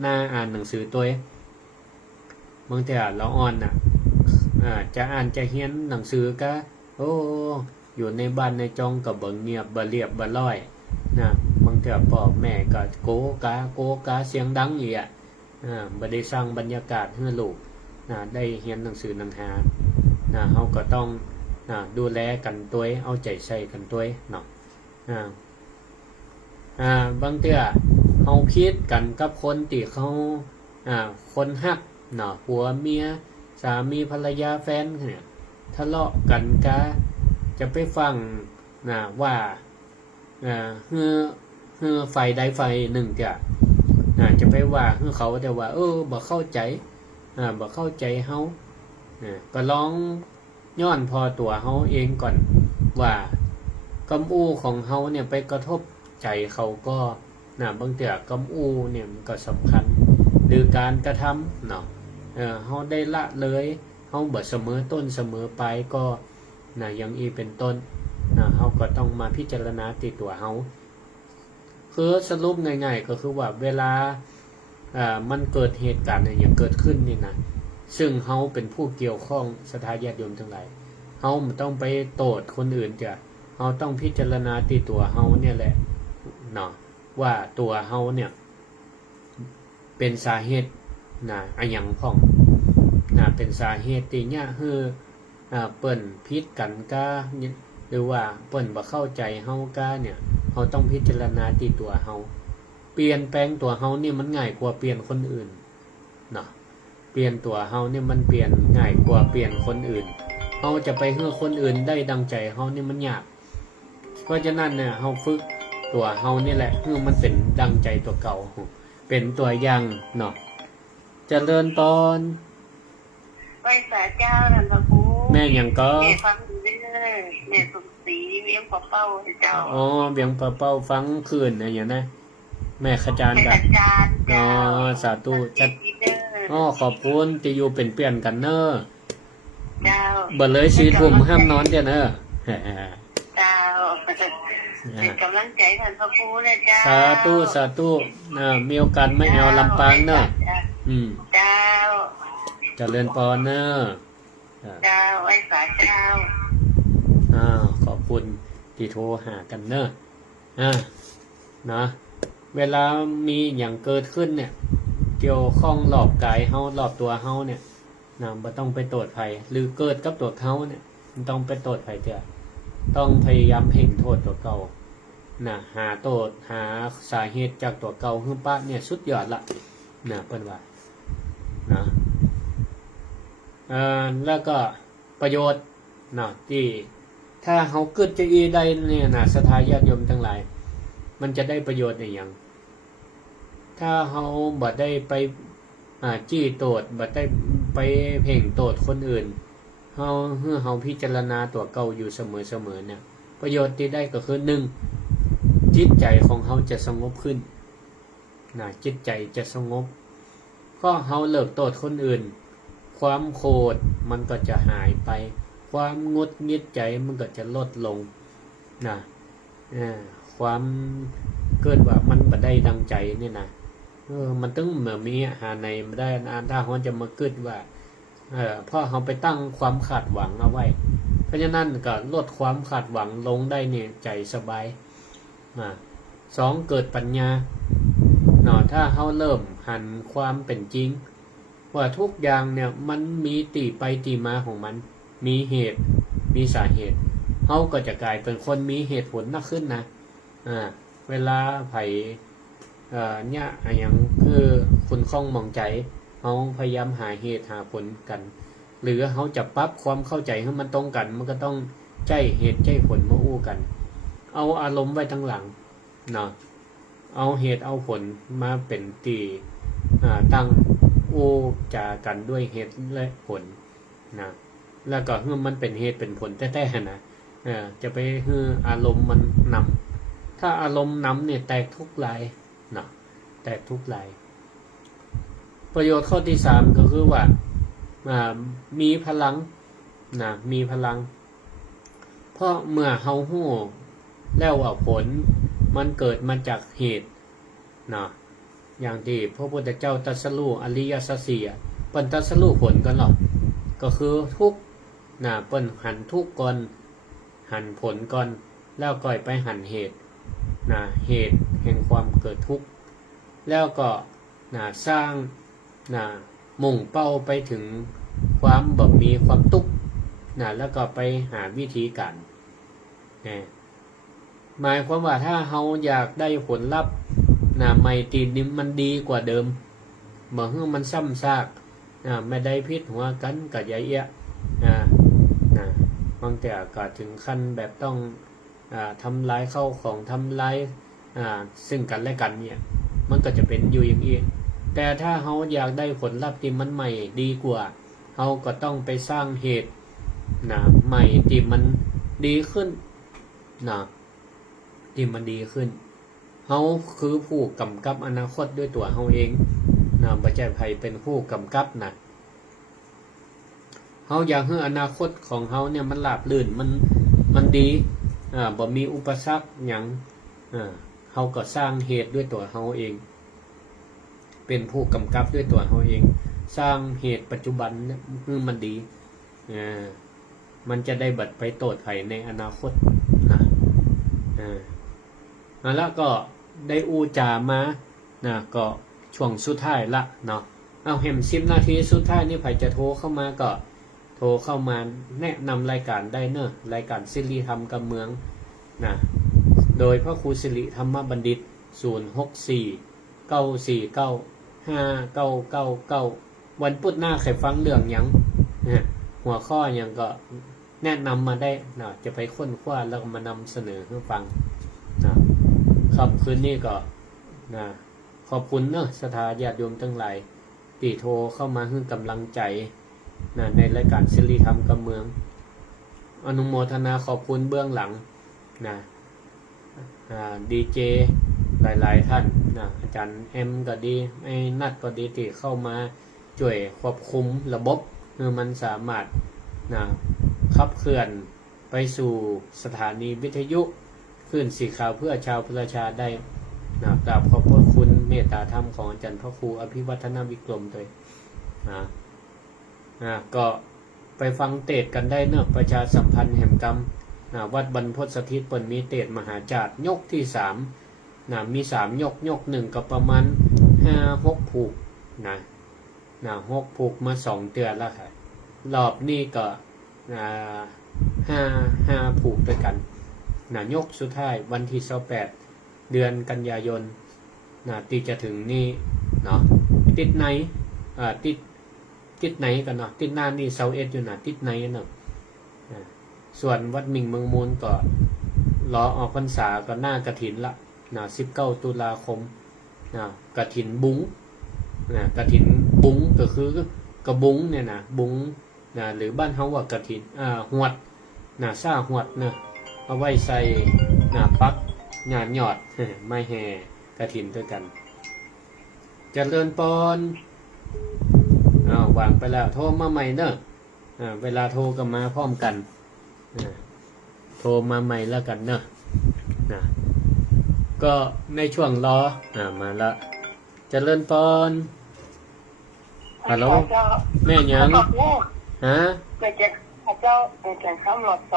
หน้าอ่านหนังสือตัวบางแต่ละอ่อนจะอ่านจะเรียนหนังสือก็อยู่ในบ้านในจองกับบ่เงียบบ่เรียบบ่ร้อยนะบางแต่พ่อแม่ก็โกกาเสียงดังอีกบ่ได้สร้างบรรยากาศให้ลูกได้เรียนหนังสือหนังหาเฮาก็ต้องดูแลกันตัวเอาใจใส่กันตัวเนาะบางเทื่อเฮาคิดกันกับคนที่เขาคนฮักเนาะผัวเมียสามีภรรยาแฟนเนี่ยทะเลาะกันก็จะไปฟังว่าฮือฝ่ายใดฝ่ายหนึ่งจะไปว่าฮือเขาแต่ว่าบ่เข้าใจบ่เข้าใจเฮาก็ลองย้อนพอตัวเฮาเองก่อนว่ากำอู้ของเฮาเนี่ยไปกระทบใจเขาก็บางเทื่อกำอู้เนี่ยมันก็สำคัญหรือการกระทำเนาะเฮาได้ละเลยเฮาบ่เสมอต้นเสมอปลายก็อย่างอีเป็นต้นเฮาก็ต้องมาพิจารณาติดตัวเฮาคือสรุปง่ายๆก็คือว่าเวลามันเกิดเหตุการณ์อย่างเกิดขึ้นนี่นะซึ่งเฮาเป็นผู้เกี่ยวข้องศรัทธาญาติโยมทั้งหลายเฮาไม่ต้องไปโทษคนอื่นเฮาต้องพิจารณาติดตัวเฮาเนี่ยแหละเนาะว่าตัวเฮาเนี่ยเป็นสาเหตุอันหยังพ้องเป็นสาเหตุที่เนี่ยเปิ้นผิดกันก็หรือว่าเปิ้นบ่เข้าใจเฮาก็เนี่ยเฮาต้องพิจารณาที่ตัวเฮาเปลี่ยนแปลงตัวเฮานี่มันง่ายกว่าเปลี่ยนคนอื่นเนาะเปลี่ยนตัวเฮานี่มันเปลี่ยนง่ายกว่าเปลี่ยนคนอื่นเฮาจะไปให้คนอื่นได้ดังใจเฮานี่มันยากเพราะฉะนั้นเนี่ยเฮาฝึกตัวเฮานี่แหละให้มันเป็นดังใจตัวเก่าเป็นตัวอย่างเนาะเจริญตอนไหว้สาเจ้าท่านพระครู แม่หยังก็แม่ฟังอยู่เรื่อยแม่สมศรีเลี้ยงปลาเป้าให้เจ้าเบียงปลาเป้าฟังคืนอย่างนั้นแม่ขจารกันสาธุจัดขอบคุณที่อยู่เป็นเปลี่ยนกันเนอะเจ้าบ่เลย4 ทุ่มห้ามนอนเด้อเนอะเจ้าเป็นกำลังใจท่านพระครูเลยเจ้าสาธุมีโอกาสไม่เอาลำปางเนอะเจ้าเจริญพรเนอะเจ้าไหว้สาเจ้าขอบคุณที่โทรหากันเนอะนะเวลามีอย่างเกิดขึ้นเนี่ยเกี่ยวข้องรอบกายเฮารอบตัวเฮาเนี่ยบ่ต้องไปโทษไผหรือเกิดกับตัวเขาเนี่ยมันต้องไปโทษไผเถอะต้องพยายามเพ่งโทษตัวเก่า นะหาโตดหาสาเหตุจากตัวเก่าคือปะเนี่ยสุดยอดละนะเปิ้นว่านะแล้วก็ประโยชน์นะที่ถ้าเฮาเกิดจะอีได้เนี่ยนะศรัทธาญาติโยมทั้งหลายมันจะได้ประโยชน์ในอย่างถ้าเฮาบ่ได้ไปจี้โตดบ่ได้ไปเพ่งโตดคนอื่นเฮาพิจารณาตัวเก่าอยู่เสมอเนี่ยประโยชน์ที่ได้ก็คือ1จิตใจของเฮาจะสงบขึ้นนะจิตใจจะสงบก็เฮาเลิกโตดคนอื่นความโกรธมันก็จะหายไปความงุดหงิดใจมันก็จะลดลงนะความเกิดว่ามันบ่ได้ดังใจเนี่ยนะมันต้องเหมือนมีหาในไม่ได้ถ้าเขาจะมาเกิดว่าเพราะเขาไปตั้งความคาดหวังเอาไว้เพราะฉะนั้นก็ลดความคาดหวังลงได้เนี่ยใจสบาย2เกิดปัญญาถ้าเขาเริ่มหันความเป็นจริงว่าทุกอย่างเนี่ยมันมีตีไปตีมาของมันมีเหตุมีสาเหตุเขาก็จะกลายเป็นคนมีเหตุผลมากขึ้นนะเวลาไผเนี่ยอย่างคือคุณข้องมองใจเขาพยายามหาเหตุหาผลกันหรือเขาจะปรับความเข้าใจให้มันตรงกันมันก็ต้องใจเหตุใจผลมาอู้กันเอาอารมณ์ไว้ทั้งหลังเนาะเอาเหตุเอาผลมาเป็นตีตั้งอู้จากันด้วยเหตุและผลนะแล้วก็ให้มันเป็นเหตุเป็นผลแท้ๆนะจะไปให้อารมณ์มันนำถ้าอารมณ์นำเนี่ยแตกทุกลายนะแตกทุกลายประโยชน์ข้อที่3ก็คือว่ามีพลังนะมีพลังเพราะเมื่อเฮาฮู้แล้วว่าผลมันเกิดมาจากเหตุนะอย่างที่พระพุทธเจ้าตรัสรู้อริยสัจสี่เปิ้นตรัสรู้ผลกันหรอกก็คือทุกข์นะเปิ้นหันทุกข์ก่อนหันผลก่อนแล้วก็ไปหันเหตุนะเหตุแห่งความเกิดทุกข์แล้วก็นะสร้างนะมุ่งเป้าไปถึงความบ่มีความทุกข์นะแล้วก็ไปหาวิธีการหมายความว่าถ้าเฮาอยากได้ผลลัพธ์นะไม่ตีนี้มันดีกว่าเดิมเหมือนมันซ้ำซากไม่ได้พิษหัวกันกับยายเอี้ยบางแต่ก็ถึงขั้นแบบต้องทำร้ายเข้าของทำร้ายซึ่งกันและกันเนี่ยมันก็จะเป็นอยู่อย่างนี้แต่ถ้าเฮาอยากได้ผลลัพธ์ที่มันใหม่ดีกว่าเฮาก็ต้องไปสร้างเหตุใหม่ที่มันดีขึ้นที่มันดีขึ้นเฮาคือผู้กำกับอนาคตด้วยตัวเฮาเองบ่ใช่ไผเป็นผู้กำกับนะเฮาอยากให้อนาคตของเฮาเนี่ยมันราบรื่นมันดีบ่มีอุปสรรคหยังเฮาก็สร้างเหตุด้วยตัวเฮาเองเป็นผู้กำกับด้วยตัวเฮาเองสร้างเหตุปัจจุบันเนี่ยมันดีมันจะได้บัดไปโตดไผในอนาคตแล้วก็ได้อูจามาก็ช่วงสุดท้ายละเนาะเอาแหม10 นาทีสุดท้ายนี่ไผจะโทรเข้ามาก็โทรเข้ามาแนะนำรายการได้เนอะรายการสิริธรรมกับเมืองนะโดยพระครูสิริธรรมบัณฑิต064-949-5999วันพุธหน้าใครฟังเรื่องหยังหัวข้อหยังก็แนะนำมาได้นะจะไปค้นคว้าแล้วก็มานำเสนอให้ฟังนะครับคืนนี้ก็ขอบคุณเนอะศรัทธาญาติโยมทั้งหลายที่โทรเข้ามาให้กำลังใจในรายการสิริธรรมกับเมืองอนุโมทนาขอบคุณเบื้องหลังดีเจหลายๆท่านอาจารย์เอ็มก็ดีไอ้นัดก็ดีที่เข้ามาช่วยควบคุมระบบเพื่อมันสามารถขับเคลื่อนไปสู่สถานีวิทยุคลื่นสีขาวเพื่อชาวประชาได้กราบขอบพระคุณเมตตาธรรมของอาจารย์พระครูอภิวัฒนวิกรมด้วยก็ไปฟังเทศกันได้เนอะประชาสัมพันธ์แห่งกรรมวัดบรรพตสถิตเปิ่นมีเทศมหาจารย์ยกที่3มี3ยก1ก็ประมาณ5-6 ผูก6 ผูกมา2 เดือนแล้วค่ะรอบนี้ก็5 ผูกด้วยกัน ยกสุดท้ายวันที่28เดือนกันยายนที่จะถึงนี่เนาะติดไหนติดไหนกันเนาะติดหน้านี่21อยู่ติดไหนเนาะส่วนวัดมิงเมืองมูลก็รอออกพรรษาก็หน้ากฐินละ19ตุลาคมกฐินบุ้งกฐินบุ้งก็คือกระบุ้งเนี่ยนะบุ้งหรือบ้านเฮาว่ากฐินหวดซ่าหวดเอาไว้ใส่ปักหยอดไม้แห่กฐินด้วยกันเจริญปอนวางไปแล้วโทรมาใหม่เนอะเวลาโทรก็มาพร้อมกันโทรมาใหม่แล้วกันเนอะก็ในช่วงรอมาละเจริญปอนฮัลโหลแม่ยังฮะแม่เจ็บเจ้าเป็นข้ามรอบ2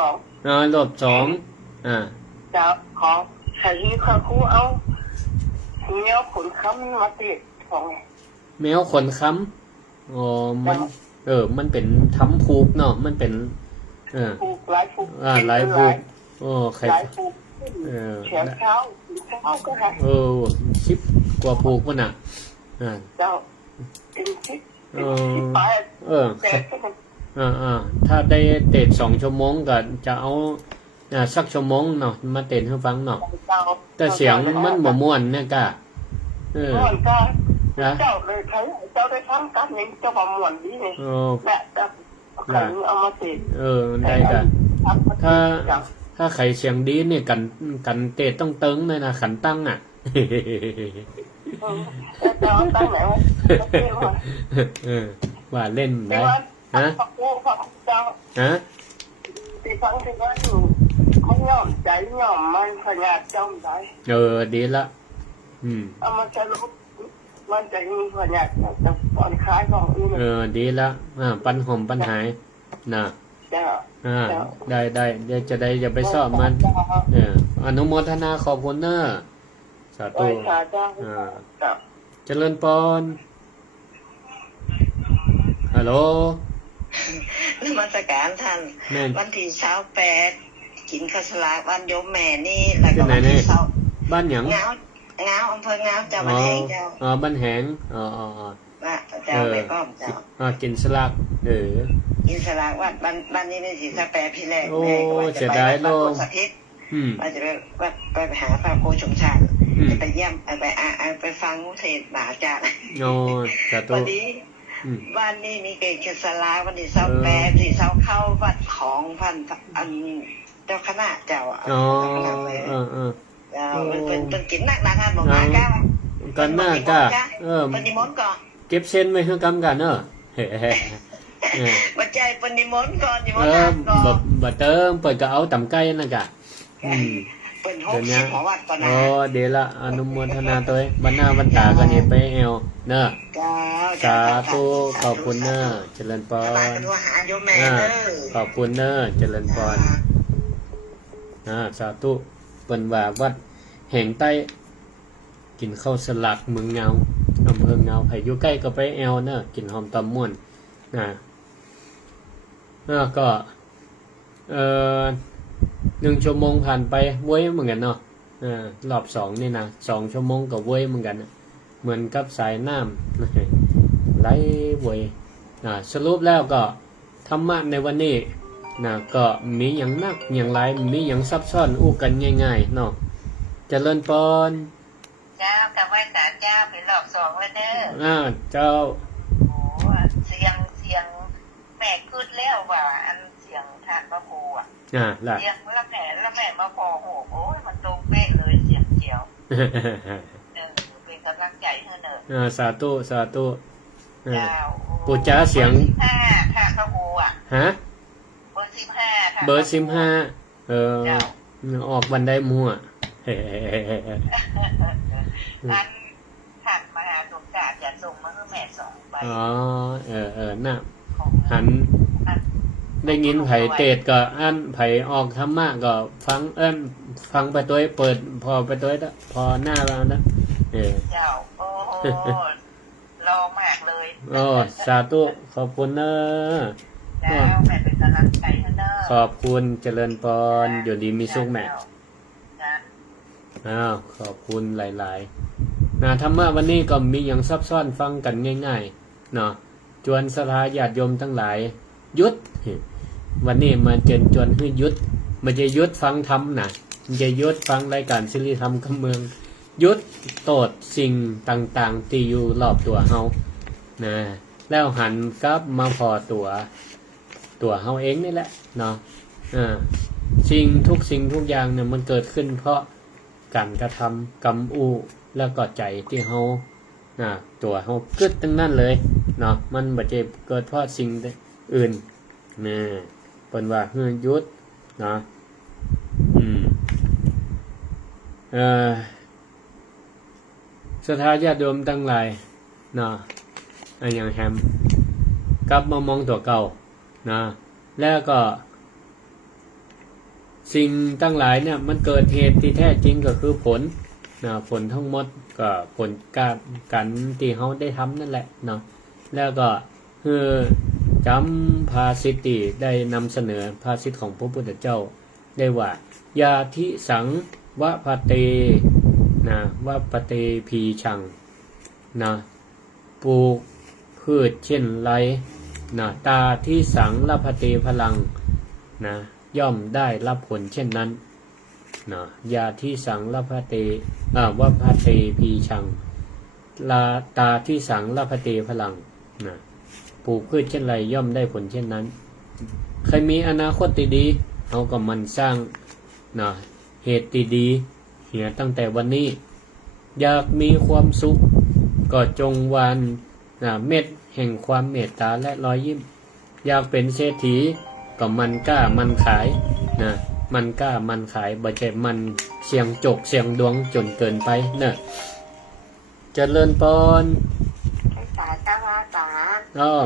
รอบ2จะขอใครที่เขาคู่เอาแมวขนค้ำมาติดของแมวขนค้ำมันมันเป็นทำผูกเนาะมันเป็นผูกหลายผูกหลายผูกใครแขนเท้าก็ฮะ10 กว่าผูกมันเจ้าเป็นถ้าได้เตะ2 ชั่วโมงก็จะเอาสักชั่วโมงเนาะมาเต้นให้ฟังเนาะแต่เสียงมันบ่ม่วนเนี่ยก้าม่วนก้าเจ้าเลยใช้เจ้าได้ทำการนี้เจ้าบ่ม่วนดีนี่และจะเอามาเต้นได้ก้าถ้าใครเสียงดีเนี่ยกันเตะต้องเติ้งเลยนะขันตั้งเจ้าตั้งไหนว่าเล่นได้ฮะที่ฟังที่ว่าอยู่เขาย่อมใจย่อมมันขยันจ้องใจดีละเอามาสรุปมันจะมีขยันจะผ่อนคลายของดีละปันห่มปัญหายได้เดี๋ยวจะได้อย่าไปสอบมันอนุโมทนาขอบคุณสาธุเจริญปอนฮัลโหลนมัสการท่านวันที่28กินข้าวสลากวันโยมแม่นี่แล้วก็วันที่บ้านหยังเงาอำเภอเงาเจ้าบ้านแหงเจ้าบ้านแหงเจ้าไปป้อมเจ้ากินสลากกินสลากวันนี้เป็น48พี่แรกแม่ก็ว่าจะได้โลสักทิศว่าจะไปหาพระโคชงชาติจะไปเยี่ยมไปฟังเทศน์บาอาจารย์วันนี้วันนี้มีเกิดสลาวันที่28ที่เข้าวัดของพันเจ้าคณะเจ้าเป็นกินนักนะท่านบอกมาก้ากันหน้าก้าปนิมนต์ก่อนเก็บเส้นไว้ให้กำกันบัดใจปนิมนต์ก่อนนิมนต์ก่อนบัดเติมเปิดกระเอาต่ำไก่นั่นกะเปิด60ของวัดก่อนนะเดี๋ยวละอนุโมทนาตัวบรรณาบรรดากันเห็นไปเอวสาธุขอบคุณเจริญพรขอบคุณเจริญพรสาธุเป็นว่าวัดแห่งใต้กินข้าวสลักเมืองเงาอำเภอเงาใครอยู่ใกล้ก็ไปเอวกินหอมตำม่วนก็1 ชั่วโมงผ่านไปเว้ยเหมือนกันเนาะรอบ2นี่นะ2 ชั่วโมงก็เว้ยเหมือนกันเหมือนกับสายน้ำไหลเว้ยสรุปแล้วก็ธรรมะในวันนี้ก็มีอย่างนักอย่างไรมีอย่างซับซ้อนอู้กันง่ายๆเนาะเจริญปอนเจ้าแต่ว่าศาลเจ้าเป็นรอบ2แล้วเด้อเจ้าโอ้เสียงแม่คืดแล้วว่าอันเสียงทานพระครูเสียงแล้วแม่มาพอโอ้ยมันตรงเป๊ะเลยเสียงเจียวเป็นกำลังใจให้เนอะสาธุปู่จ้าเสียง15ค่ะพระครูฮะเบอร์15ออกบันไดมั่วท่านมหาสมศักดิ์จะส่งมาให้แม่2 ใบน่ะหันได้ยินไผเตดก็อันไผออกธรรมะก็ฟังไปตัวเปิดพอไปตัวพอหน้าแล้วนะเจ้าโอ้รอมากเลยสาธุขอบคุณแม่เป็นกำลังใจให้ขอบคุณเจริญพรอยู่ดีมีสุขแม่ ขอบคุณหลายๆธรรมะวันนี้ก็มีอย่างซับซ้อนฟังกันง่ายๆเนาะจวนศรัทธาญาติโยมทั้งหลายหยุดวันนี้มาเชิญชวนให้หยุดมันจะหยุดฟังธรรมนะมันจะหยุดฟังรายการศิริธรรมกำเมืองหยุดโตดสิ่งต่างๆที่อยู่รอบตัวเฮานะแล้วหันกลับมาพอตัวเฮาเองนี่แหละเนาะสิ่งทุกอย่างเนี่ยมันเกิดขึ้นเพราะการกระทำกรรมแล้วก็ใจที่เฮาตัวเฮากึดทั้งนั้นเลยเนาะมันบ่ได้เกิดเพราะสิ่งอื่นนะเปิ้นว่าให้หยุดเนาะศรัทธาญาติโยมทั้งหลายเนาะอย่างแฮมกลับมามองตัวเก่านะแล้วก็สิ่งทั้งหลายเนี่ยมันเกิดเหตุที่แท้จริงก็คือผลนะผลทั้งหมดก็ผลการที่เขาได้ทำนั่นแหละเนาะแล้วก็คือจำภาษิตได้นำเสนอภาษิตของพระพุทธเจ้าได้ว่ายาทิสังวะพะเตนะวะพะเตพีชังนะปลูกพืชเช่นไรนะตาที่สังละพะเตพลังนะย่อมได้รับผลเช่นนั้นนะยาที่สังละพะเตวะพะเตพีชังลาตาที่สังละพะเตพลังนะปลูกพืชเช่นไรย่อมได้ผลเช่นนั้นใครมีอนาคตดีๆเขาก็มันสร้างนะเหตุดีๆเหียตั้งแต่วันนี้อยากมีความสุขก็จงวานเม็ดแห่งความเมตตาและรอยยิ้มอยากเป็นเศรษฐีก็มันกล้ามันขายนะมันกล้ามันขายบ่ใช่มันเสี่ยงจกเสี่ยงดวงจนเกินไปเนอะเจริญพร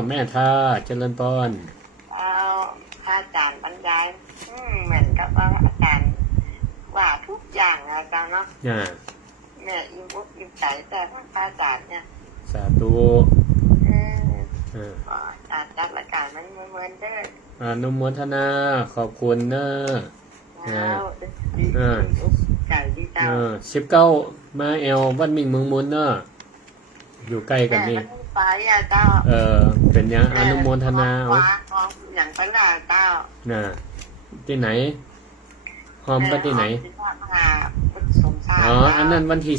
แม่ท่าเจริญพรอาจารย์บรรยายเหมือนกับว่าอาจารย์ว่าทุกอย่างอาจารย์เนาะแม่อิ่มอกอิ่มใจแต่พระอาจารย์เนี่ยสาธุจัดรายการมันเหมือนเด้ออนุโมทนาขอบคุณเนอะไก่ดีเจ้า19มาแอลบ้านมิ่งเมืองมุนเนอะอยู่ใกล้กันนี่ไปเจ้าเป็นยังอนุโมทนาอย่างไปได้เจ้าที่ไหนหอมก็ที่ไหนอันนั้นวันที่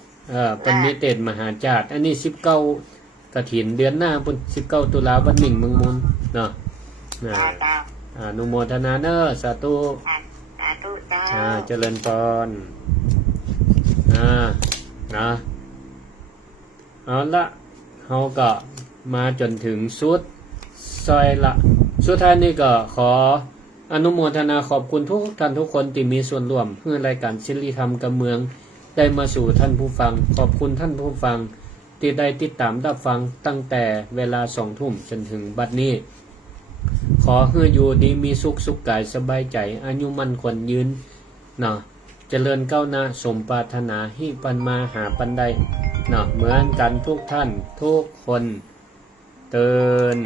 27เป็นมีเตศมหาจาร์อันนี้19กฐินเดือนหน้าปุ่น19ตุลาวันมิ่งเมืองมุนเนาะอนุโมทนาเนอะสาธุเจริญพรนะเอาละเขาก็มาจนถึงสุดซอยละสุดท้ายนี้ก็ขออนุโมทนาขอบคุณทุกท่านทุกคนที่มีส่วนร่วมเพื่อรายการศิริธรรมกำเมืองได้มาสู่ท่านผู้ฟังขอบคุณท่านผู้ฟังที่ได้ติดตามรับฟังตั้งแต่เวลา20 ทุ่มจนถึงบัดนี้ขอให้อยู่ดีมีสุขกายสบายใจอายุมั่นขวัญยืนเนาะเจริญก้าวหน้าสมปรารถนาให้ปันมาหาปันใดเนาะเหมือนกันทุกท่านทุกคนเตือน